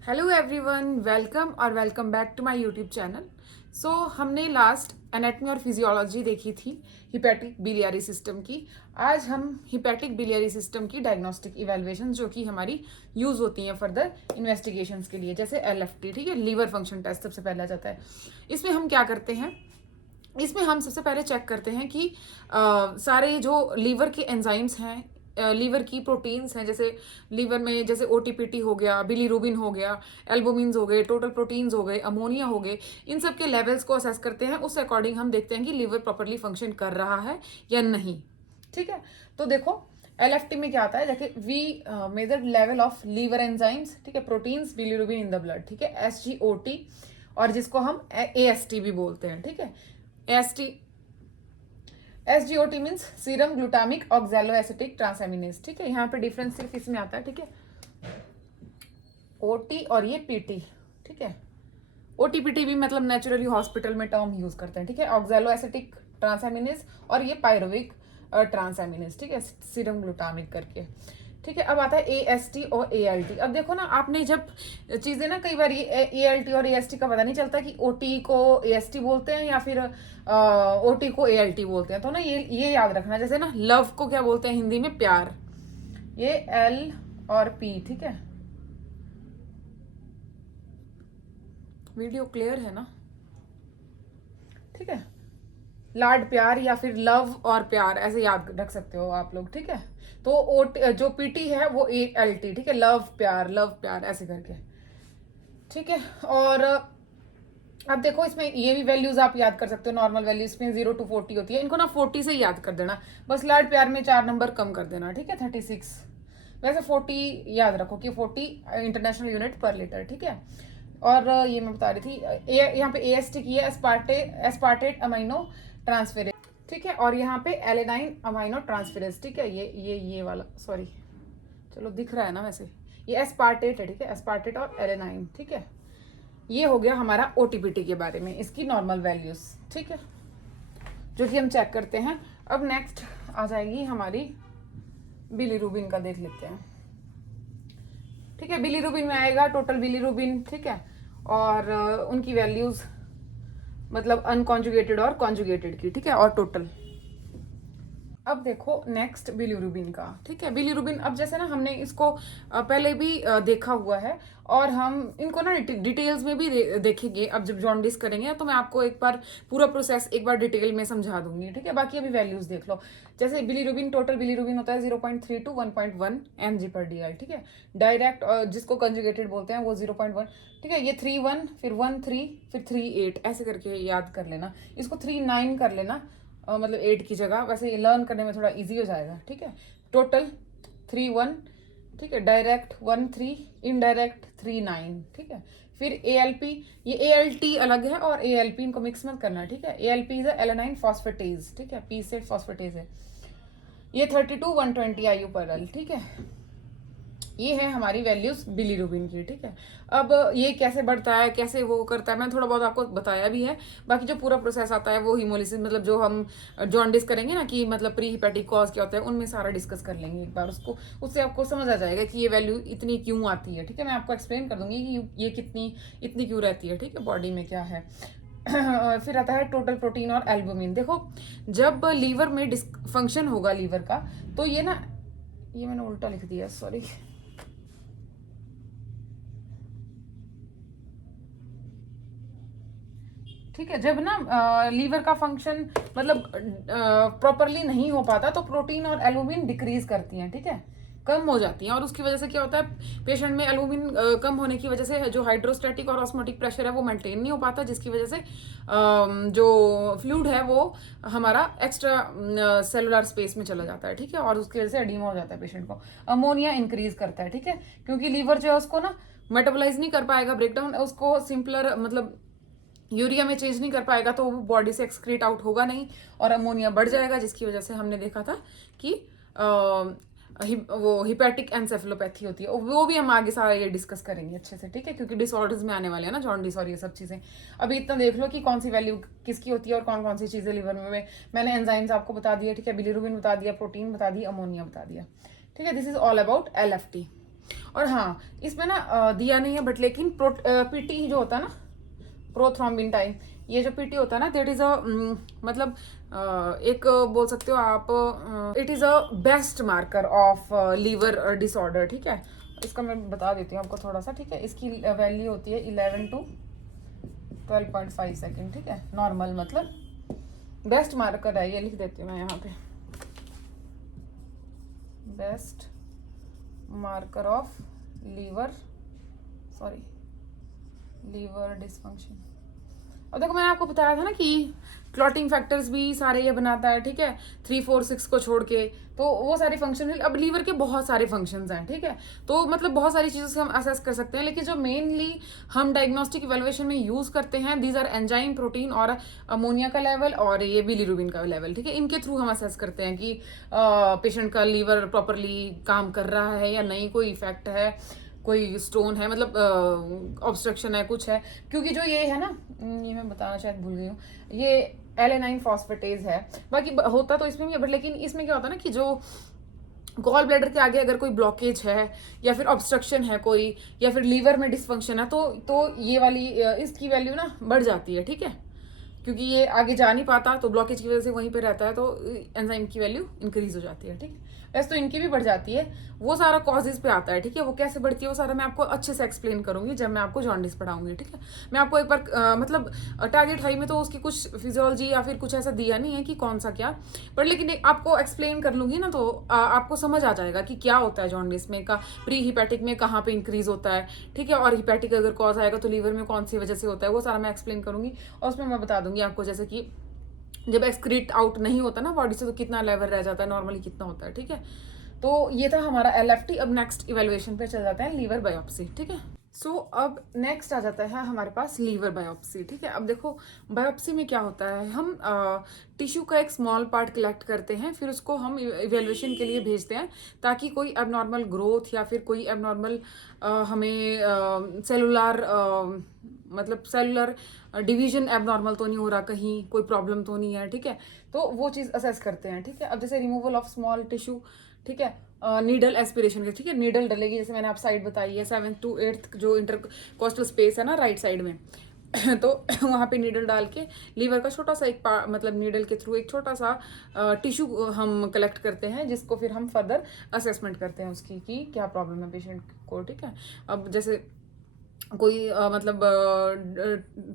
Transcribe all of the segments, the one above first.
Hello everyone, welcome back to my YouTube channel. So हमने last anatomy और physiology देखी थी हिपैटिक बिलियरी सिस्टम की। आज हम हिपैटिक बिलियरी सिस्टम की डायग्नोस्टिक इवेलुएशन जो कि हमारी यूज होती हैं फर्दर इन्वेस्टिगेशंस के लिए, जैसे एलएफटी, ठीक है, लीवर फंक्शन टेस्ट सबसे पहले आ जाता है। इसमें हम क्या करते हैं, इसमें हम सबसे पहले चेक करते हैं कि सारे जो लीवर के एंजाइम्स हैं, लीवर की प्रोटीन्स हैं, जैसे लीवर में जैसे ओटीपीटी हो गया, बिलीरुबिन हो गया, एल्बुमिन्स हो गए, टोटल प्रोटीन्स हो गए, अमोनिया हो गए, इन सब के लेवल्स को असेस करते हैं। उस अकॉर्डिंग हम देखते हैं कि लीवर प्रॉपरली फंक्शन कर रहा है या नहीं। ठीक है, तो देखो एलएफटी में क्या आता है, देखिए we measure level of liver enzymes, ठीक है, proteins, bilirubin in the blood, ठीक है, एसजीओटी, और जिसको हम एएसटी भी बोलते हैं। ठीक है, AST SGOT means serum glutamic oxalo acetic transaminase. ठीक है, यहाँ पे डिफरेंस सिर्फ इसमें आता है। ठीक है, ओटी और ये पीटी। ठीक है, ओटीपीटी भी मतलब नेचुरली हॉस्पिटल में टर्म यूज करते हैं। ठीक है, ऑक्सैलो एसिटिक ट्रांसएमिनेज और ये पायरोविक ट्रांसएमिनेज, ठीक है, सीरम ग्लूटामिक करके। ठीक है, अब आता है एएसटी और एएलटी। अब देखो ना, आपने जब चीजें ना, कई बार ये एएलटी और एएसटी का पता नहीं चलता कि ओटी को एएसटी बोलते हैं या फिर ओटी को एएलटी बोलते हैं। तो ना ये याद रखना, जैसे ना लव को क्या बोलते हैं हिंदी में, प्यार, ये एल और पी। ठीक है, वीडियो क्लियर है ना? ठीक है, लाड प्यार या फिर लव और प्यार ऐसे याद रख सकते हो आप लोग। ठीक है, तो ओ जो पीटी है वो एएलटी, ठीक है, लव प्यार ऐसे करके। ठीक है, और अब देखो इसमें ये भी वैल्यूज आप याद कर सकते हो, नॉर्मल वैल्यूज में 0 to 40 होती है, इनको ना 40 से याद कर देना, बस लाड प्यार में 4 नंबर कम कर देना। ठीक है, 36, वैसे 40 याद रखो कि 40 इंटरनेशनल यूनिट पर लीटर। ठीक है, और ये मैं बता रही थी, यहाँ पे एएसटी की है, एस्पार्टेट अमाइनो ट्रांसफेरेज। ठीक है, और यहाँ पे एलेनाइन अमाइनो ट्रांसफेरेज। ठीक है, ये वाला, सॉरी, चलो दिख रहा है ना वैसे, ये एस्पार्टेट है। ठीक है, एस्पार्टेट और एलेनाइन। ठीक है, ये हो गया हमारा ओटीपीटी के बारे में, इसकी नॉर्मल वैल्यूज। ठीक है, जो कि हम चेक करते हैं। अब नेक्स्ट आ जाएगी हमारी बिलीरुबिन का, देख लेते हैं। ठीक है, बिलीरुबिन में आएगा टोटल बिलीरुबिन। ठीक है, और उनकी वैल्यूज मतलब अनकॉन्जुगेटेड और कॉन्जुगेटेड की। ठीक है, और टोटल। अब देखो नेक्स्ट बिलीरुबिन का। ठीक है, बिलीरुबिन, अब जैसे ना हमने इसको पहले भी देखा हुआ है, और हम इनको ना डिटेल्स में भी देखेंगे। अब जब जॉन्डिस करेंगे तो मैं आपको एक बार पूरा प्रोसेस एक बार डिटेल में समझा दूंगी। ठीक है, बाकी अभी वैल्यूज देख लो। जैसे बिलीरुबिन, टोटल बिलीरुबिन होता है 0.3 to 1.1 mg/dl। ठीक है, डायरेक्ट जिसको कंजुगेटेड बोलते हैं वो 0.1। ठीक है, ये 3 1, फिर 1 3, फिर 3 8 ऐसे करके याद कर लेना। इसको 3 9 कर लेना, मतलब 8 की जगह, वैसे लर्न करने में थोड़ा इजी हो जाएगा। ठीक है, टोटल 3 1। ठीक है, डायरेक्ट 1 3, इनडायरेक्ट 3 9। ठीक है, फिर एएलपी, ये एएलटी अलग है और एएलपी, इनको मिक्स मत करना। ठीक है, एएलपी इज एलेनाइन फॉस्फेटेज। ठीक है, पी से फॉस्फेटेज है, ये 32 120 IU/L। ठीक है, ये है हमारी वैल्यूज बिलीरुबिन की। ठीक है, अब ये कैसे बढ़ता है, कैसे वो करता है, मैं थोड़ा बहुत आपको बताया भी है। बाकी जो पूरा प्रोसेस आता है वो हीमोलिसिस, मतलब जो हम जॉन्डिस करेंगे ना कि मतलब प्री हिपैटिक कॉज क्या होता है, उनमें सारा डिस्कस कर लेंगे एक बार उसको। उससे आपको समझ आ जाएगा कि ये वैल्यू इतनी क्यों आती है। ठीक है, मैं आपको एक्सप्लेन कर दूंगी कि ये कितनी इतनी क्यों रहती है। ठीक है, बॉडी में क्या है। फिर आता है टोटल प्रोटीन और एल्बुमिन। देखो जब लीवर में डिस्फंक्शन होगा लीवर का, तो ये ना, ये मैंने उल्टा लिख दिया, सॉरी। ठीक है, जब ना लीवर का फंक्शन मतलब प्रॉपरली नहीं हो पाता, तो प्रोटीन और एल्बुमिन डिक्रीज करती हैं। ठीक है, कम हो जाती हैं, और उसकी वजह से क्या होता है, पेशेंट में एल्बुमिन कम होने की वजह से जो हाइड्रोस्टैटिक और ऑस्मोटिक प्रेशर है वो मेंटेन नहीं हो पाता, जिसकी वजह से जो फ्लूइड है वो हमारा एक्स्ट्रा सेलुलर स्पेस में चला जाता है। ठीक है, और उसकी वजह से एडीमा हो जाता है पेशेंट को। अमोनिया इंक्रीज करता है। ठीक है, क्योंकि लीवर जो है उसको ना मेटाबोलाइज नहीं कर पाएगा, ब्रेकडाउन उसको सिंपलर मतलब यूरिया में चेंज नहीं कर पाएगा, तो वो बॉडी से एक्सक्रीट आउट होगा नहीं, और अमोनिया बढ़ जाएगा, जिसकी वजह से हमने देखा था कि वो हिपैटिक एनसेफेलोपैथी होती है। वो भी हम आगे सारा ये डिस्कस करेंगे अच्छे से। ठीक है, क्योंकि डिसऑर्डर्स में आने वाले हैं ना, जॉन्डिस और ये सब चीज़ें। अभी इतना देख लो कि कौन सी वैल्यू किसकी होती है और कौन कौन सी चीज़ें लिवर में। मैंने एंजाइम्स आपको बता दिया। ठीक है, बिलीरुबिन बता दिया, प्रोटीन बता दी, अमोनिया बता दिया। ठीक है, this is all about LFT. और हाँ, इसमें ना दिया नहीं है, बट लेकिन पीटी जो होता है ना, प्रोथ्रोम्बिन टाइम, ये जो पीटी होता है ना, दैट इज अ मतलब एक बोल सकते हो आप, it is a best marker of liver disorder. ठीक है, इसका मैं बता देती हूँ आपको थोड़ा सा। ठीक है, इसकी वैल्यू होती है 11 to 12.5 सेकेंड। ठीक है, नॉर्मल मतलब बेस्ट मार्कर है, ये लिख देती हूँ मैं यहाँ पे, best marker of liver, sorry, liver dysfunction. अब देखो, मैंने आपको बताया था ना कि क्लॉटिंग फैक्टर्स भी सारे ये बनाता है। ठीक है, 3, 4, 6 को छोड़ के, तो वो सारे फंक्शन, अब लीवर के बहुत सारे फंक्शंस हैं। ठीक है, तो मतलब बहुत सारी चीज़ों से हम असेस कर सकते हैं, लेकिन जो मेनली हम डायग्नोस्टिक इवेलुएशन में यूज़ करते हैं, दीज आर एंजाइम, प्रोटीन और अमोनिया का लेवल और ये बिलीरुबिन का लेवल। ठीक है, इनके थ्रू हम असेस करते हैं कि पेशेंट का लीवर प्रॉपरली काम कर रहा है या नहीं, कोई इफेक्ट है, कोई स्टोन है, मतलब ऑब्स्ट्रक्शन है, कुछ है। क्योंकि जो ये है ना, ये मैं बताना शायद भूल गई हूँ, ये एलेनाइन फॉस्फेटेज है। बाकी होता तो इसमें भी है, बट लेकिन इसमें क्या होता है ना कि जो गॉल ब्लैडर के आगे अगर कोई ब्लॉकेज है या फिर ऑब्स्ट्रक्शन है कोई, या फिर लीवर में डिसफंक्शन है, तो ये वाली इसकी वैल्यू ना बढ़ जाती है। ठीक है, क्योंकि ये आगे जा नहीं पाता, तो ब्लॉकेज की वजह से वहीं पे रहता है, तो एंजाइम की वैल्यू इंक्रीज हो जाती है। ठीक है, वैसे तो इनकी भी बढ़ जाती है, वो सारा कॉजेज पे आता है। ठीक है, वो कैसे बढ़ती है वो सारा मैं आपको अच्छे से एक्सप्लेन करूंगी जब मैं आपको जॉन्डिस पढ़ाऊंगी। ठीक है, मैं आपको एक बार मतलब टारगेट हाई में तो उसकी कुछ फिजियोलॉजी या फिर कुछ ऐसा दिया नहीं है कि कौन सा क्या, पर लेकिन आपको एक्सप्लेन कर लूंगी ना, तो आपको समझ आ जाएगा कि क्या होता है जॉन्डिस में का, प्री हिपैटिक में कहाँ पे इंक्रीज होता है। ठीक है, और हिपैटिक अगर कॉज आएगा तो लीवर में कौन सी वजह से होता है, वो सारा मैं एक्सप्लेन करूंगी। और उसमें मैं बता दूंगी आपको, जैसे कि जब एक्सक्रीट आउट नहीं होता ना बॉडी से, तो कितना लेवल रह जाता है, नॉर्मली कितना होता है। ठीक है, तो ये था हमारा LFT। अब नेक्स्ट इवेल्युएशन पे चल जाते हैं, लीवर बायोप्सी। ठीक है, सो अब नेक्स्ट आ जाता है हमारे पास लीवर बायोप्सी। ठीक है, अब देखो बायोप्सी में क्या होता है, हम टिश्यू का एक स्मॉल पार्ट कलेक्ट करते हैं, फिर उसको हम इवेल्युएशन के लिए भेजते हैं, ताकि कोई एबनॉर्मल ग्रोथ या फिर कोई एबनॉर्मल हमें सेलुलर मतलब सेलुलर डिवीजन एबनॉर्मल तो नहीं हो रहा, कहीं कोई प्रॉब्लम तो नहीं है। ठीक है, तो वो चीज़ असेस करते हैं। ठीक है, अब जैसे रिमूवल ऑफ स्मॉल टिश्यू, ठीक है, नीडल एस्पिरेशन के, ठीक है, नीडल डलेगी, जैसे मैंने आप साइड बताई है 7th to 8th जो इंटरकोस्टल स्पेस है ना राइट साइड में तो वहाँ पे नीडल डाल के लीवर का छोटा सा एक मतलब नीडल के थ्रू एक छोटा सा टिश्यू हम कलेक्ट करते हैं, जिसको फिर हम फर्दर असेसमेंट करते हैं उसकी कि क्या प्रॉब्लम है पेशेंट को। ठीक है, अब जैसे कोई मतलब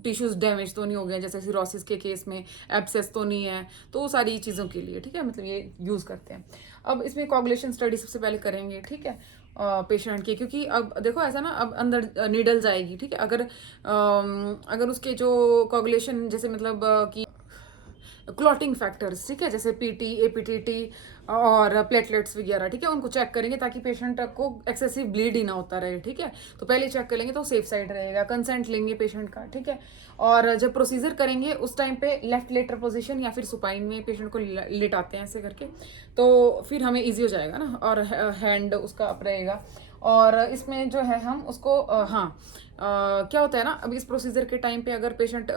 टिश्यूज डैमेज तो नहीं हो गए, जैसे सिरोसिस के केस में एब्सेस तो नहीं है, तो वो सारी चीज़ों के लिए। ठीक है, मतलब ये यूज़ करते हैं। अब इसमें कोगुलेशन स्टडी सबसे पहले करेंगे। ठीक है, पेशेंट की, क्योंकि अब देखो ऐसा ना, अब अंदर नीडल जाएगी। ठीक है, अगर उसके जो कोगुलेशन जैसे मतलब कि क्लॉटिंग फैक्टर्स, ठीक है, जैसे पीटी, एपीटीटी और प्लेटलेट्स वगैरह, ठीक है, उनको चेक करेंगे ताकि पेशेंट को एक्सेसिव ब्लीड ही ना होता रहे। ठीक है, तो पहले चेक कर लेंगे तो सेफ साइड रहेगा, कंसेंट लेंगे पेशेंट का। ठीक है, और जब प्रोसीजर करेंगे उस टाइम पे लेफ्ट लेटर पोजीशन या फिर सुपाइन में पेशेंट को लेटाते हैं ऐसे करके, तो फिर हमें ईजी हो जाएगा ना, और हैंड उसका अप रहेगा। और इसमें जो है हम उसको हाँ क्या होता है ना, अब इस प्रोसीजर के टाइम पे अगर पेशेंट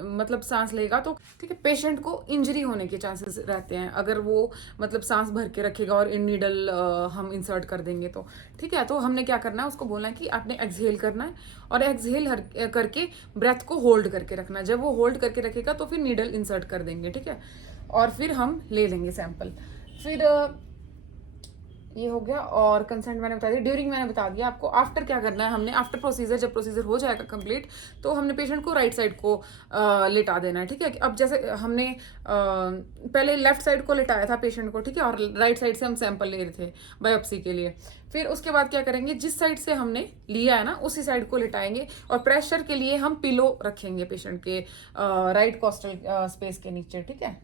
मतलब सांस लेगा तो ठीक है, पेशेंट को इंजरी होने के चांसेस रहते हैं अगर वो मतलब सांस भर के रखेगा और इन नीडल हम इंसर्ट कर देंगे तो। ठीक है, तो हमने क्या करना है, उसको बोलना है कि आपने एक्सहेल करना है, और एक्सहेल करके ब्रेथ को होल्ड करके रखना है। जब वो होल्ड करके रखेगा तो फिर नीडल इंसर्ट कर देंगे। ठीक है, और फिर हम ले लेंगे सैंपल। फिर ये हो गया, और कंसेंट मैंने बता दिया, ड्यूरिंग मैंने बता दिया आपको। आफ्टर क्या करना है हमने, आफ्टर प्रोसीजर, जब प्रोसीजर हो जाएगा कंप्लीट, तो हमने पेशेंट को राइट साइड को लेटा देना है। ठीक है, अब जैसे हमने पहले लेफ्ट साइड को लेटाया था पेशेंट को, ठीक है, और राइट साइड से हम सैंपल ले रहे थे बायोप्सी के लिए। फिर उसके बाद क्या करेंगे, जिस साइड से हमने लिया है ना उसी साइड को लेटाएंगे, और प्रेशर के लिए हम पिलो रखेंगे पेशेंट के राइट कोस्टल स्पेस के नीचे। ठीक है,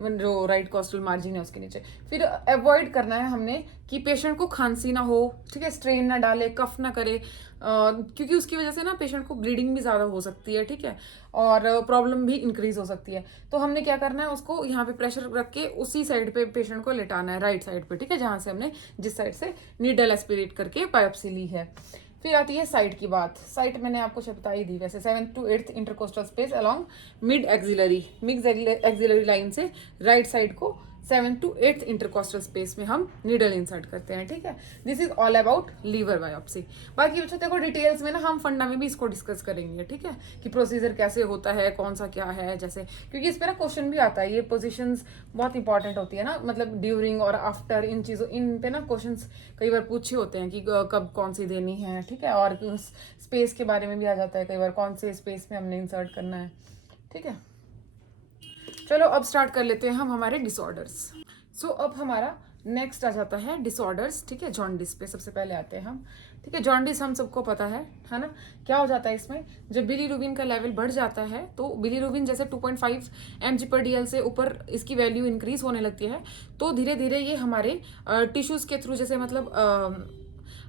जो राइट कोस्टल मार्जिन है उसके नीचे। फिर अवॉइड करना है हमने कि पेशेंट को खांसी ना हो, ठीक है, स्ट्रेन ना डाले, कफ ना करे, क्योंकि उसकी वजह से ना पेशेंट को ब्लीडिंग भी ज़्यादा हो सकती है। ठीक है, और प्रॉब्लम भी इंक्रीज हो सकती है। तो हमने क्या करना है, उसको यहाँ पे प्रेशर रख के उसी साइड पे पेशेंट को लेटाना है, राइट साइड पे। ठीक है, जहाँ से हमने जिस साइड से नीडल एस्पिरेट करके बायोप्सी ली है। फिर आती है साइट की बात। साइट मैंने आपको बता ही दी वैसे, 7th to 8th intercostal space along mid axillary line से राइट साइड को 7th to 8th intercostal space में हम नीडल इंसर्ट करते हैं, ठीक है। This is all about liver biopsy. बाकी बच्चों देखो डिटेल्स में ना हम फंडा में भी इसको डिस्कस करेंगे, ठीक है, कि प्रोसीजर कैसे होता है, कौन सा क्या है, जैसे क्योंकि इस पे ना क्वेश्चन भी आता है। ये पोजीशंस बहुत इंपॉर्टेंट होती है ना, मतलब ड्यूरिंग और आफ्टर, इन चीज़ों इन पे ना क्वेश्चंस कई बार पूछे होते हैं कि कब कौन सी देनी है, ठीक है। और स्पेस के बारे में भी आ जाता है कई बार, कौन से स्पेस में हमने इंसर्ट करना है, ठीक है। चलो अब स्टार्ट कर लेते हैं हम हमारे डिसऑर्डर्स। सो अब हमारा नेक्स्ट आ जाता है डिसऑर्डर्स, ठीक है। जॉन्डिस पे सबसे पहले आते हैं हम, ठीक है। जॉन्डिस हम सबको पता है ना। क्या हो जाता है इसमें, जब बिलीरुबिन का लेवल बढ़ जाता है तो बिलीरुबिन जैसे 2.5 mg/dl से ऊपर इसकी वैल्यू इंक्रीज होने लगती है, तो धीरे धीरे ये हमारे टिश्यूज के थ्रू, जैसे मतलब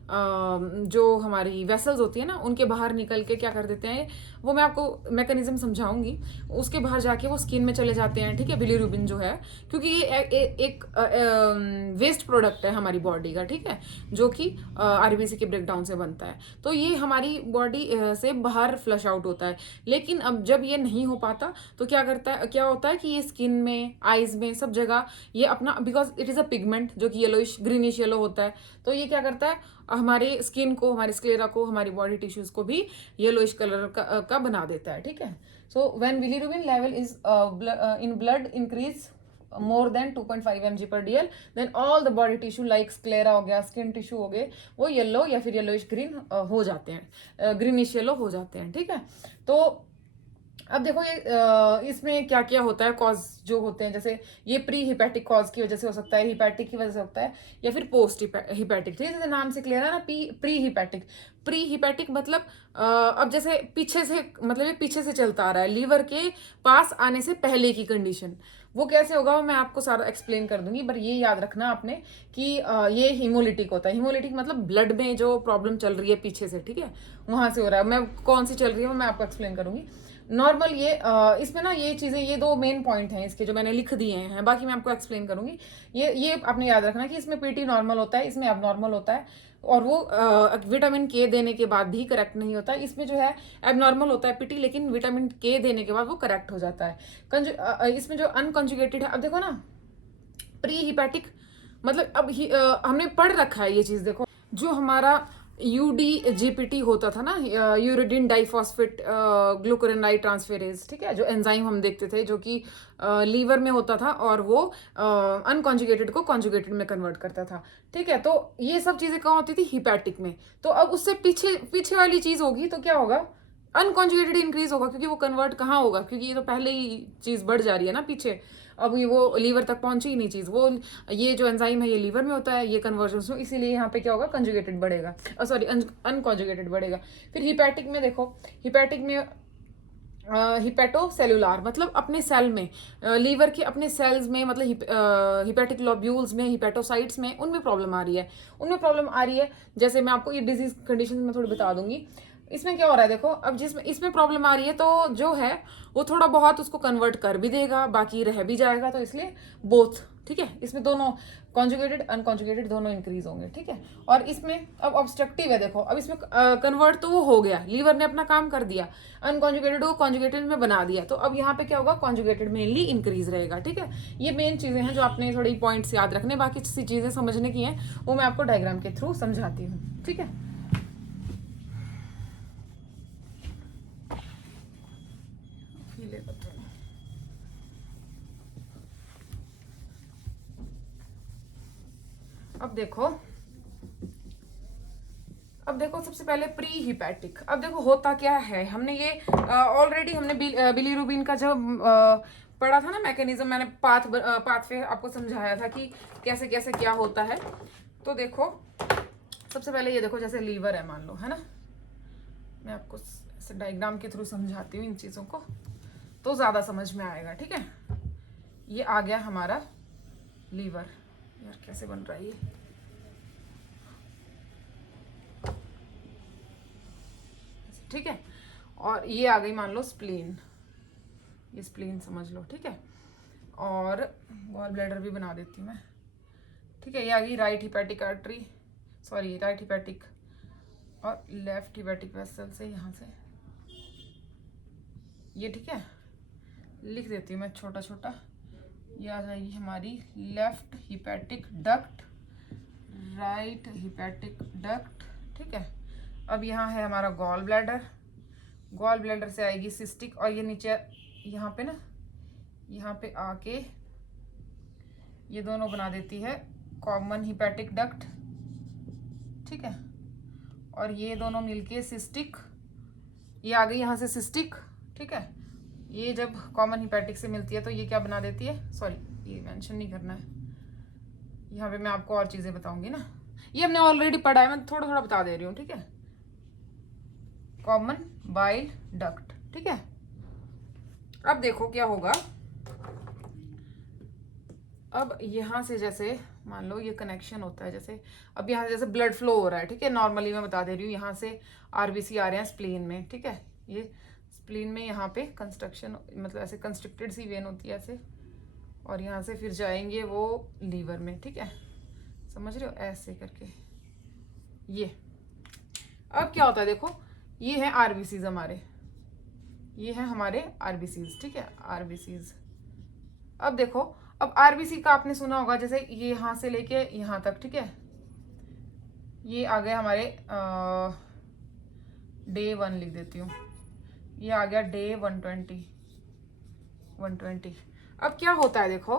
जो हमारी वेसल्स होती है ना, उनके बाहर निकल के क्या कर देते हैं, वो मैं आपको मैकेनिज्म समझाऊंगी। उसके बाहर जाके वो स्किन में चले जाते हैं, ठीक है, बिलीरुबिन जो है, क्योंकि ये एक वेस्ट प्रोडक्ट है हमारी बॉडी का, ठीक है, जो कि आरबीसी के ब्रेकडाउन से बनता है। तो ये हमारी बॉडी से बाहर फ्लश आउट होता है। लेकिन अब जब ये नहीं हो पाता तो क्या होता है कि ये स्किन में, आईज में, सब जगह ये अपना, because it is a pigment जो कि येलोइश ग्रीनिश येलो होता है, तो ये क्या करता है, हमारे स्किन को, हमारे स्क्लेरा को, हमारी बॉडी टिश्यूज को भी येलोइश कलर का बना देता है, ठीक है। So when bilirubin level is in blood increase more than 2.5 mg/dl, then all the body tissue like sclera हो गया, स्किन टिश्यू हो गए, वो येलो या फिर येलोइश ग्रीन हो जाते हैं, ग्रीनिश येलो हो जाते हैं, ठीक है। तो अब देखो ये इसमें क्या क्या होता है, कॉज जो होते हैं, जैसे ये प्री हिपैटिक कॉज की वजह से हो सकता है, हिपैटिक की वजह से होता है, या फिर पोस्ट हिपैटिक, ठीक है। जैसे नाम से क्लियर है ना, प्री हिपैटिक। प्री हिपैटिक मतलब अब जैसे पीछे से, मतलब ये पीछे से चलता आ रहा है, लीवर के पास आने से पहले की कंडीशन, वो कैसे होगा वो मैं आपको सारा एक्सप्लेन कर दूंगी। पर ये याद रखना आपने कि ये हीमोलिटिक होता है। हीमोलिटिक मतलब ब्लड में जो प्रॉब्लम चल रही है पीछे से, ठीक है, वहां से हो रहा है। मैं कौन सी चल रही है वो मैं आपको एक्सप्लेन करूंगी। नॉर्मल ये इसमें ना ये चीजें, ये दो मेन पॉइंट हैं इसके जो मैंने लिख दिए हैं, बाकी मैं आपको एक्सप्लेन करूंगी। ये आपने याद रखना कि इसमें पीटी नॉर्मल होता है, इसमें अब नॉर्मल होता है, और वो विटामिन के देने के बाद भी करेक्ट नहीं होता। इसमें जो है एबनॉर्मल होता है पीटी, लेकिन विटामिन के देने के बाद वो करेक्ट हो जाता है। इसमें जो अनकॉन्जुगेटेड है, अब देखो ना, प्री हिपैटिक मतलब अब हमने पढ़ रखा है ये चीज। देखो जो हमारा यूडीजीपीटी होता था ना, यूरिडिन डाइफॉस्फेट ग्लूकुरोनाइड ट्रांसफेरेज, ठीक है, जो एंजाइम हम देखते थे जो कि लीवर में होता था, और वो अनकॉन्जुगेटेड को कॉन्जुगेटेड में कन्वर्ट करता था, ठीक है। तो ये सब चीजें कहाँ होती थी, हिपैटिक में। तो अब उससे पीछे पीछे वाली चीज होगी तो क्या होगा, अनकॉन्जुगेटेड इंक्रीज होगा, क्योंकि वो कन्वर्ट कहाँ होगा, क्योंकि ये तो पहले ही चीज बढ़ जा रही है ना पीछे। अब ये वो लीवर तक पहुंची ही नहीं चीज, वो ये जो एंजाइम है ये लीवर में होता है, ये कन्वर्जन, इसीलिए यहाँ पे क्या होगा, कंजुगेटेड बढ़ेगा, सॉरी अनकॉन्जुगेटेड बढ़ेगा। फिर हिपैटिक में देखो, हिपैटिक में हिपैटो सेलुलार मतलब अपने सेल में, लीवर के अपने सेल्स में, मतलब हिपैटिक लोब्यूल्स में, हिपैटोसाइट्स में, उनमें प्रॉब्लम आ रही है, उनमें प्रॉब्लम आ रही है। जैसे मैं आपको ये डिजीज कंडीशन में थोड़ी बता दूंगी। इसमें क्या हो रहा है देखो, अब जिसमें इसमें प्रॉब्लम आ रही है तो जो है वो थोड़ा बहुत उसको कन्वर्ट कर भी देगा, बाकी रह भी जाएगा, तो इसलिए बोथ, ठीक है। इसमें दोनों कॉन्जुगेटेड अनकॉन्जुगेटेड दोनों इंक्रीज होंगे, ठीक है। और इसमें अब ऑब्स्ट्रक्टिव है, देखो अब इसमें कन्वर्ट तो वो हो गया, लीवर ने अपना काम कर दिया, अनकॉन्जुगेटेड को कॉन्जुगेटेड में बना दिया, तो अब यहाँ पे क्या होगा, कॉन्जुगेटेड मेनली इंक्रीज रहेगा, ठीक है। ये मेन चीजें हैं जो आपने थोड़ी पॉइंट्स याद रखने, बाकी चीजें समझने की हैं वो मैं आपको डायग्राम के थ्रू समझाती हूँ, ठीक है। अब देखो सबसे पहले प्री हिपैटिक। अब देखो होता क्या है, हमने ये ऑलरेडी हमने बिलीरुबिन का जब पढ़ा था ना मैकेनिज्म, मैंने पाथ पे आपको समझाया था कि कैसे कैसे क्या होता है। तो देखो सबसे पहले ये देखो, जैसे लीवर है मान लो, है ना, मैं आपको ऐसे डायग्राम के थ्रू समझाती हूँ इन चीजों को तो ज्यादा समझ में आएगा, ठीक है। ये आ गया हमारा लीवर, यार कैसे बन रहा है ये, ठीक है। और ये आ गई मान लो स्प्लीन, ये स्प्लीन समझ लो, ठीक है। और गॉल ब्लैडर भी बना देती हूँ मैं, ठीक है। ये आ गई right hepatic artery, sorry right hepatic और लेफ्ट हिपैटिक वेसल से यहाँ से ये, ठीक है। लिख देती हूँ मैं छोटा छोटा, ये आ जाएगी हमारी left hepatic duct, right hepatic duct, ठीक है। अब यहाँ है हमारा गॉल ब्लैडर, गॉल ब्लैडर से आएगी सिस्टिक, और ये नीचे यहाँ पे ना, यहाँ पे आके ये दोनों बना देती है कॉमन हिपैटिक डक्ट, ठीक है। और ये दोनों मिलके सिस्टिक, ये आ गई यहाँ से सिस्टिक, ठीक है। ये जब कॉमन हिपैटिक से मिलती है तो ये क्या बना देती है, सॉरी ये मेंशन नहीं करना है, यहाँ पे मैं आपको और चीज़ें बताऊंगी ना, ये हमने ऑलरेडी पढ़ा है, मैं थोड़ा थोड़ा बता दे रही हूँ, ठीक है। कॉमन बाइल डक्ट, ठीक है। अब देखो क्या होगा, अब यहाँ से जैसे मान लो ये कनेक्शन होता है, जैसे अब यहाँ जैसे ब्लड फ्लो हो रहा है, ठीक है, नॉर्मली मैं बता दे रही हूँ, यहाँ से आरबीसी आ रहे हैं स्प्लीन में, ठीक है। ये स्प्लीन में यहाँ पे कंस्ट्रक्शन, मतलब ऐसे कंस्ट्रिक्टेड सी वेन होती है ऐसे, और यहाँ से फिर जाएंगे वो लीवर में, ठीक है, समझ रहे हो, ऐसे करके ये। अब क्या होता है देखो, ये है आरबीसीज हमारे, ये है हमारे आरबीसीज, ठीक है, आरबीसीज। अब देखो, अब आरबीसी का आपने सुना होगा, जैसे ये यहाँ से लेके यहाँ तक, ठीक है, ये आ गए हमारे डे 1 लिख देती हूँ, ये आ गया डे 120। अब क्या होता है देखो,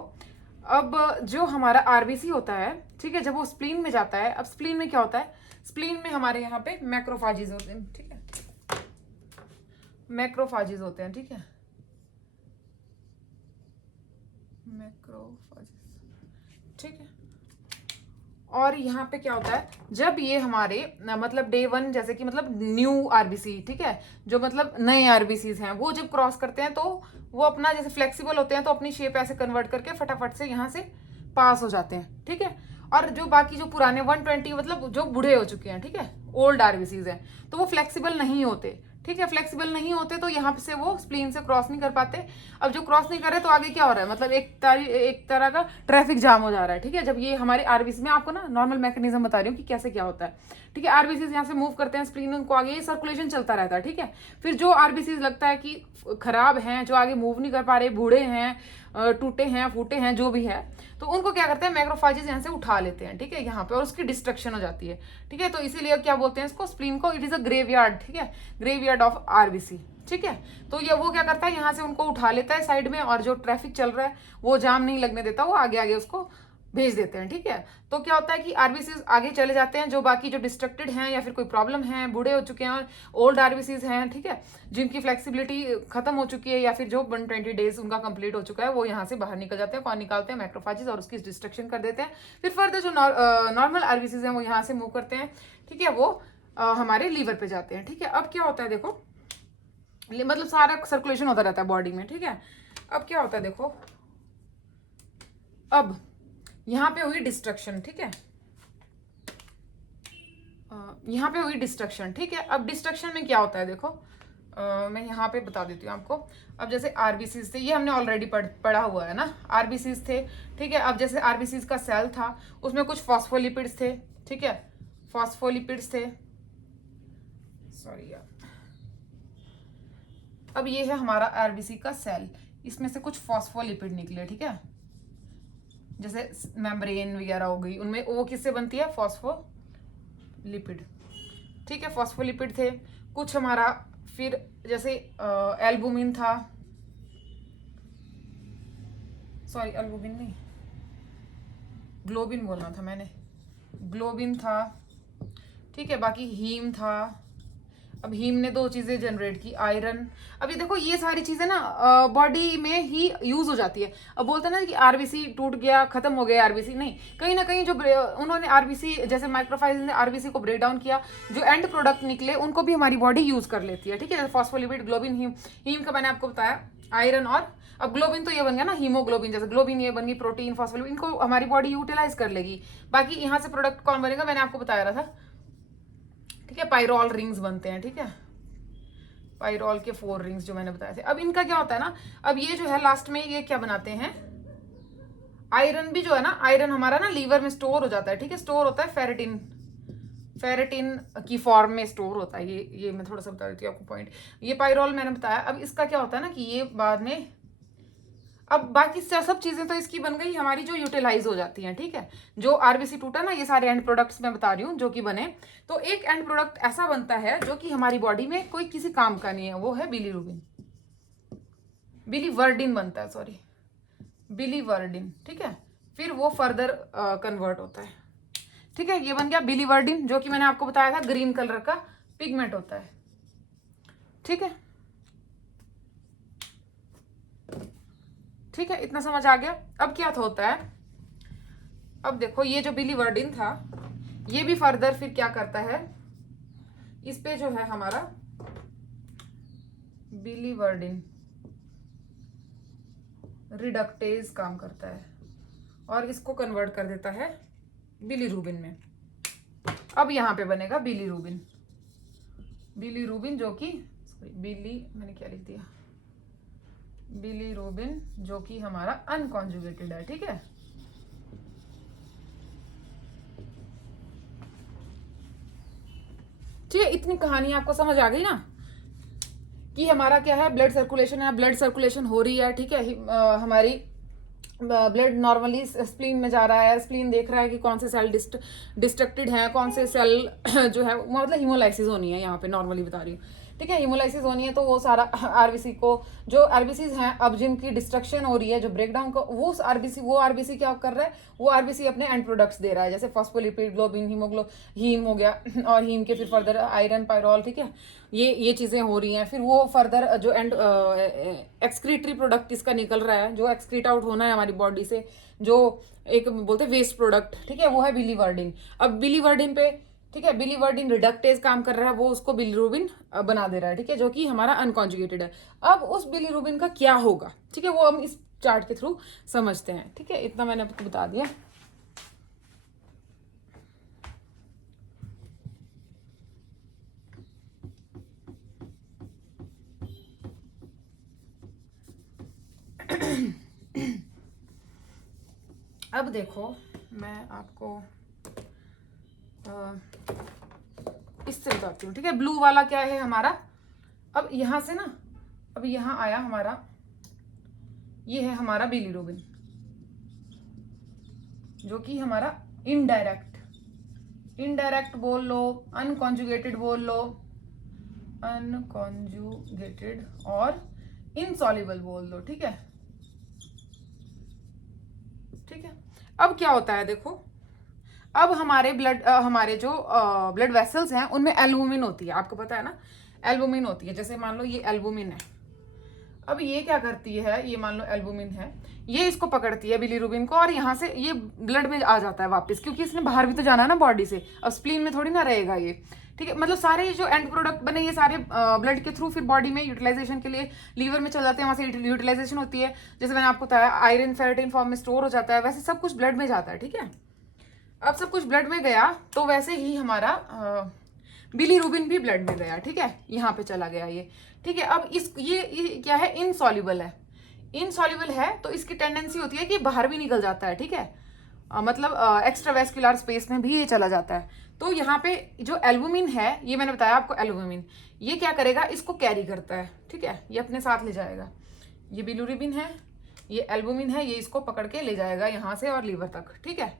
अब जो हमारा आरबीसी होता है, ठीक है, जब वो स्प्लीन में जाता है, अब स्प्लीन में क्या होता है, स्प्लीन में हमारे यहाँ पे मैक्रोफाजिज होते हैं, ठीक है, मैक्रोफाजिज होते हैं, ठीक है, मैक्रोफाजिस, ठीक है। और यहाँ पे क्या होता है, जब ये हमारे मतलब डे 1 जैसे कि मतलब न्यू आरबीसी, ठीक है, जो मतलब नए आरबीसीज हैं, वो जब क्रॉस करते हैं तो वो अपना जैसे फ्लेक्सिबल होते हैं तो अपनी शेप ऐसे कन्वर्ट करके फटाफट से यहाँ से पास हो जाते हैं, ठीक है। और जो बाकी जो पुराने 120 मतलब जो बूढ़े हो चुके हैं, ठीक है, ओल्ड आरबीसीज हैं, तो वो फ्लेक्सिबल नहीं होते, ठीक है, फ्लेक्सिबल नहीं होते तो यहाँ से वो स्प्लीन से क्रॉस नहीं कर पाते। अब जो क्रॉस नहीं कर रहे तो आगे क्या हो रहा है, मतलब एक तरह का ट्रैफिक जाम हो जा रहा है, ठीक है। जब ये हमारे आरबीसी में, आपको ना नॉर्मल मैकेनिज्म बता रही हूँ कि कैसे क्या होता है, ठीक है। आरबीसी यहाँ से मूव करते हैं स्प्लीन, उनको आगे सर्कुलेशन चलता रहता है, ठीक है। फिर जो आरबीसी लगता है कि खराब हैं, जो आगे मूव नहीं कर पा रहे, बूढ़े हैं, टूटे हैं, फूटे हैं, जो भी है, तो उनको क्या करते हैं, मैक्रोफाजिस यहाँ से उठा लेते हैं, ठीक है, यहाँ पे, और उसकी डिस्ट्रक्शन हो जाती है, ठीक है। तो इसीलिए क्या बोलते हैं इसको, स्प्लीन को, इट इज अ ग्रेवयार्ड, ठीक है, ग्रेवयार्ड ऑफ आरबीसी, ठीक है। तो ये वो क्या करता है, यहाँ से उनको उठा लेता है साइड में, और जो ट्रैफिक चल रहा है वो जाम नहीं लगने देता, वो आगे आगे उसको भेज देते हैं, ठीक है। तो क्या होता है कि आरबीसीज आगे चले जाते हैं, जो बाकी जो डिस्ट्रक्टेड हैं या फिर कोई प्रॉब्लम है, बूढ़े हो चुके हैं, ओल्ड आरबीसीज हैं, ठीक है, जिनकी फ्लेक्सिबिलिटी खत्म हो चुकी है या फिर जो 120 डेज उनका कंप्लीट हो चुका है, वो यहाँ से बाहर निकल जाते हैं, कौन निकालते हैं, मैक्रोफाजिस, और उसकी डिस्ट्रक्शन कर देते हैं। फिर फर्दर जो नॉर्मल आरबीसीज हैं वो यहाँ से मूव करते हैं, ठीक है, वो हमारे लीवर पे जाते हैं, ठीक है। अब क्या होता है देखो, मतलब सारा सर्कुलेशन होता रहता है बॉडी में, ठीक है। अब क्या होता है देखो, अब यहाँ पे हुई डिस्ट्रक्शन, ठीक है, यहाँ पे हुई डिस्ट्रक्शन, ठीक है। अब डिस्ट्रक्शन में क्या होता है देखो, मैं यहाँ पे बता देती हूँ आपको। अब जैसे आरबीसीज थे, ये हमने ऑलरेडी पढ़ा हुआ है ना, आरबीसीज थे, ठीक है। अब जैसे आरबीसीज का सेल था, उसमें कुछ फॉस्फोलिपिड्स थे, ठीक है, फॉस्फोलिपिड्स थे, सॉरी यार। अब ये है हमारा आरबीसी का सेल, इसमें से कुछ फॉस्फोलिपिड निकले, ठीक है, जैसे मेम्ब्रेन वगैरह हो गई, उनमें वो किससे बनती है, फॉस्फोलिपिड, ठीक है, फॉस्फोलिपिड थे कुछ हमारा। फिर जैसे एल्बुमिन था, सॉरी एल्बुमिन नहीं, ग्लोबिन बोलना था मैंने, ग्लोबिन था, ठीक है। बाकी हीम था, अब हीम ने 2 चीजें जनरेट की, आयरन। अब ये देखो, ये सारी चीजें ना बॉडी में ही यूज हो जाती है। अब बोलते हैं ना कि आरबीसी टूट गया, खत्म हो गया आरबीसी, नहीं, कहीं ना कहीं जो उन्होंने आरबीसी, जैसे माइक्रोफाइज ने आरबीसी को ब्रेक डाउन किया, जो एंड प्रोडक्ट निकले उनको भी हमारी बॉडी यूज कर लेती है, ठीक है। फॉस्फोलिपिड, ग्लोबिन, हीम, हीम का मैंने आपको बताया, आयरन, और अब ग्लोबिन तो ये बन गया ना हीमोग्लोबिन, जैसे ग्लोबिन ये बन गई प्रोटीन, फॉस्फोलिपिड, इनको हमारी बॉडी यूटिलाइज कर लेगी। बाकी यहाँ से प्रोडक्ट कौन बनेगा, मैंने आपको बताया रहा था, ठीक है, पायरोल रिंग्स बनते हैं, ठीक है, पायरोल के 4 रिंग्स जो मैंने बताए थे। अब इनका क्या होता है ना, अब ये जो है लास्ट में ये क्या बनाते हैं, आयरन भी जो है ना, आयरन हमारा ना लीवर में स्टोर हो जाता है, ठीक है, स्टोर होता है फेरेटिन, फेरेटिन की फॉर्म में स्टोर होता है। ये मैं थोड़ा सा बता देती हूँ आपको पॉइंट। ये पायरोल मैंने बताया। अब इसका क्या होता है ना कि ये बाद में अब बाकी सब चीजें तो इसकी बन गई हमारी, जो यूटिलाइज हो जाती हैं, ठीक है। जो आरबीसी टूटा ना, ये सारे एंड प्रोडक्ट्स मैं बता रही हूँ जो कि बने। तो एक एंड प्रोडक्ट ऐसा बनता है जो कि हमारी बॉडी में कोई किसी काम का नहीं है, वो है बिलीरुबिन, बिलीवर्डिन बनता है, सॉरी, बिलीवर्डिन, ठीक है। फिर वो फर्दर कन्वर्ट होता है, ठीक है। ये बन गया बिलीवर्डिन, जो कि मैंने आपको बताया था ग्रीन कलर का पिगमेंट होता है, ठीक है। ठीक है, इतना समझ आ गया। अब क्या होता है, अब देखो ये जो बिलीवर्डिन था, ये भी फर्दर फिर क्या करता है, इस पे जो है हमारा बिलीवर्डिन रिडक्टेज काम करता है और इसको कन्वर्ट कर देता है बिलीरुबिन में। अब यहां पे बनेगा बिलीरुबिन, बिलीरुबिन जो कि मैंने क्या लिख दिया, बिलीरुबिन जो कि हमारा अनकॉन्जुगेटेड है, ठीक है। ठीक है, इतनी कहानी आपको समझ आ गई ना, कि हमारा क्या है, ब्लड सर्कुलेशन है, ब्लड सर्कुलेशन हो रही है, ठीक है। हमारी ब्लड नॉर्मली स्प्लीन में जा रहा है, स्प्लीन देख रहा है कि कौन से सेल डिस्ट्रक्टेड हैं, कौन से सेल जो है, मतलब हीमोलाइसिस होनी है यहाँ पे, नॉर्मली बता रही हूँ, ठीक है। हीमोलाइसिस होनी है तो वो सारा आरबीसी को, जो आरबीसी हैं अब जिनकी डिस्ट्रक्शन हो रही है, जो ब्रेकडाउन को, वो आरबीसी क्या कर रहा है, वो आरबीसी अपने एंड प्रोडक्ट्स दे रहा है, जैसे फॉस्फोलिपिड, ग्लोबिन, हीम हो गया, और हीम के फिर फर्दर आयरन, पायरोल, ठीक है। ये चीजें हो रही हैं, फिर वो फर्दर जो एंड एक्सक्रीटरी प्रोडक्ट इसका निकल रहा है, जो एक्सक्रीट आउट होना है हमारी बॉडी से, जो एक बोलते हैं वेस्ट प्रोडक्ट, ठीक है, वो है बिलीवर्डिन। अब बिलीवर्डिन पे, ठीक है, बिलीवर्डिन रिडक्टेज काम कर रहा है, वो उसको बिलीरुबिन बना दे रहा है, ठीक है, जो कि हमारा अनकॉन्जुगेटेड है। अब उस बिलीरुबिन का क्या होगा, ठीक है, वो हम इस चार्ट के थ्रू समझते हैं, ठीक है। इतना मैंने आपको बता दिया। अब देखो, मैं आपको इससे बताती हूँ, ठीक है। ब्लू वाला क्या है हमारा, अब यहां से ना, अब यहां आया हमारा, ये है हमारा बिलीरुबिन, जो कि हमारा इनडायरेक्ट बोल लो, अनकॉन्जुगेटेड बोल लो, अनकॉन्जुगेटेड और इनसॉल्युबल बोल दो, ठीक है। ठीक है, अब क्या होता है देखो, अब हमारे जो ब्लड वेसल्स हैं उनमें एल्बुमिन होती है, आपको पता है ना, एल्बुमिन होती है। जैसे मान लो ये एल्बुमिन है, अब ये क्या करती है, ये मान लो एल्बुमिन है, ये इसको पकड़ती है बिलीरुबिन को, और यहाँ से ये ब्लड में आ जाता है वापस, क्योंकि इसने बाहर भी तो जाना है ना बॉडी से, अब स्प्लीन में थोड़ी ना रहेगा ये, ठीक है। मतलब सारे जो एंड प्रोडक्ट बने, ये सारे ब्लड के थ्रू फिर बॉडी में यूटिलाइजेशन के लिए लीवर में चल जाते हैं, वहां से यूटिलाइजेशन होती है। जैसे मैंने आपको बताया आयरन फेरेटिन फॉर्म में स्टोर हो जाता है, वैसे सब कुछ ब्लड में जाता है, ठीक है। अब सब कुछ ब्लड में गया तो वैसे ही हमारा बिलीरुबिन भी ब्लड में गया, ठीक है, यहाँ पे चला गया ये, ठीक है। अब ये क्या है, इनसॉल्युबल है, इनसॉल्युबल है तो इसकी टेंडेंसी होती है कि बाहर भी निकल जाता है, ठीक है। मतलब एक्स्ट्रावेस्कुलर स्पेस में भी ये चला जाता है। तो यहाँ पे जो एल्बुमिन है, ये मैंने बताया आपको, एल्बुमिन ये क्या करेगा, इसको कैरी करता है, ठीक है, ये अपने साथ ले जाएगा। ये बिलीरुबिन है, ये एल्बुमिन है, ये इसको पकड़ के ले जाएगा यहाँ से और लीवर तक, ठीक है।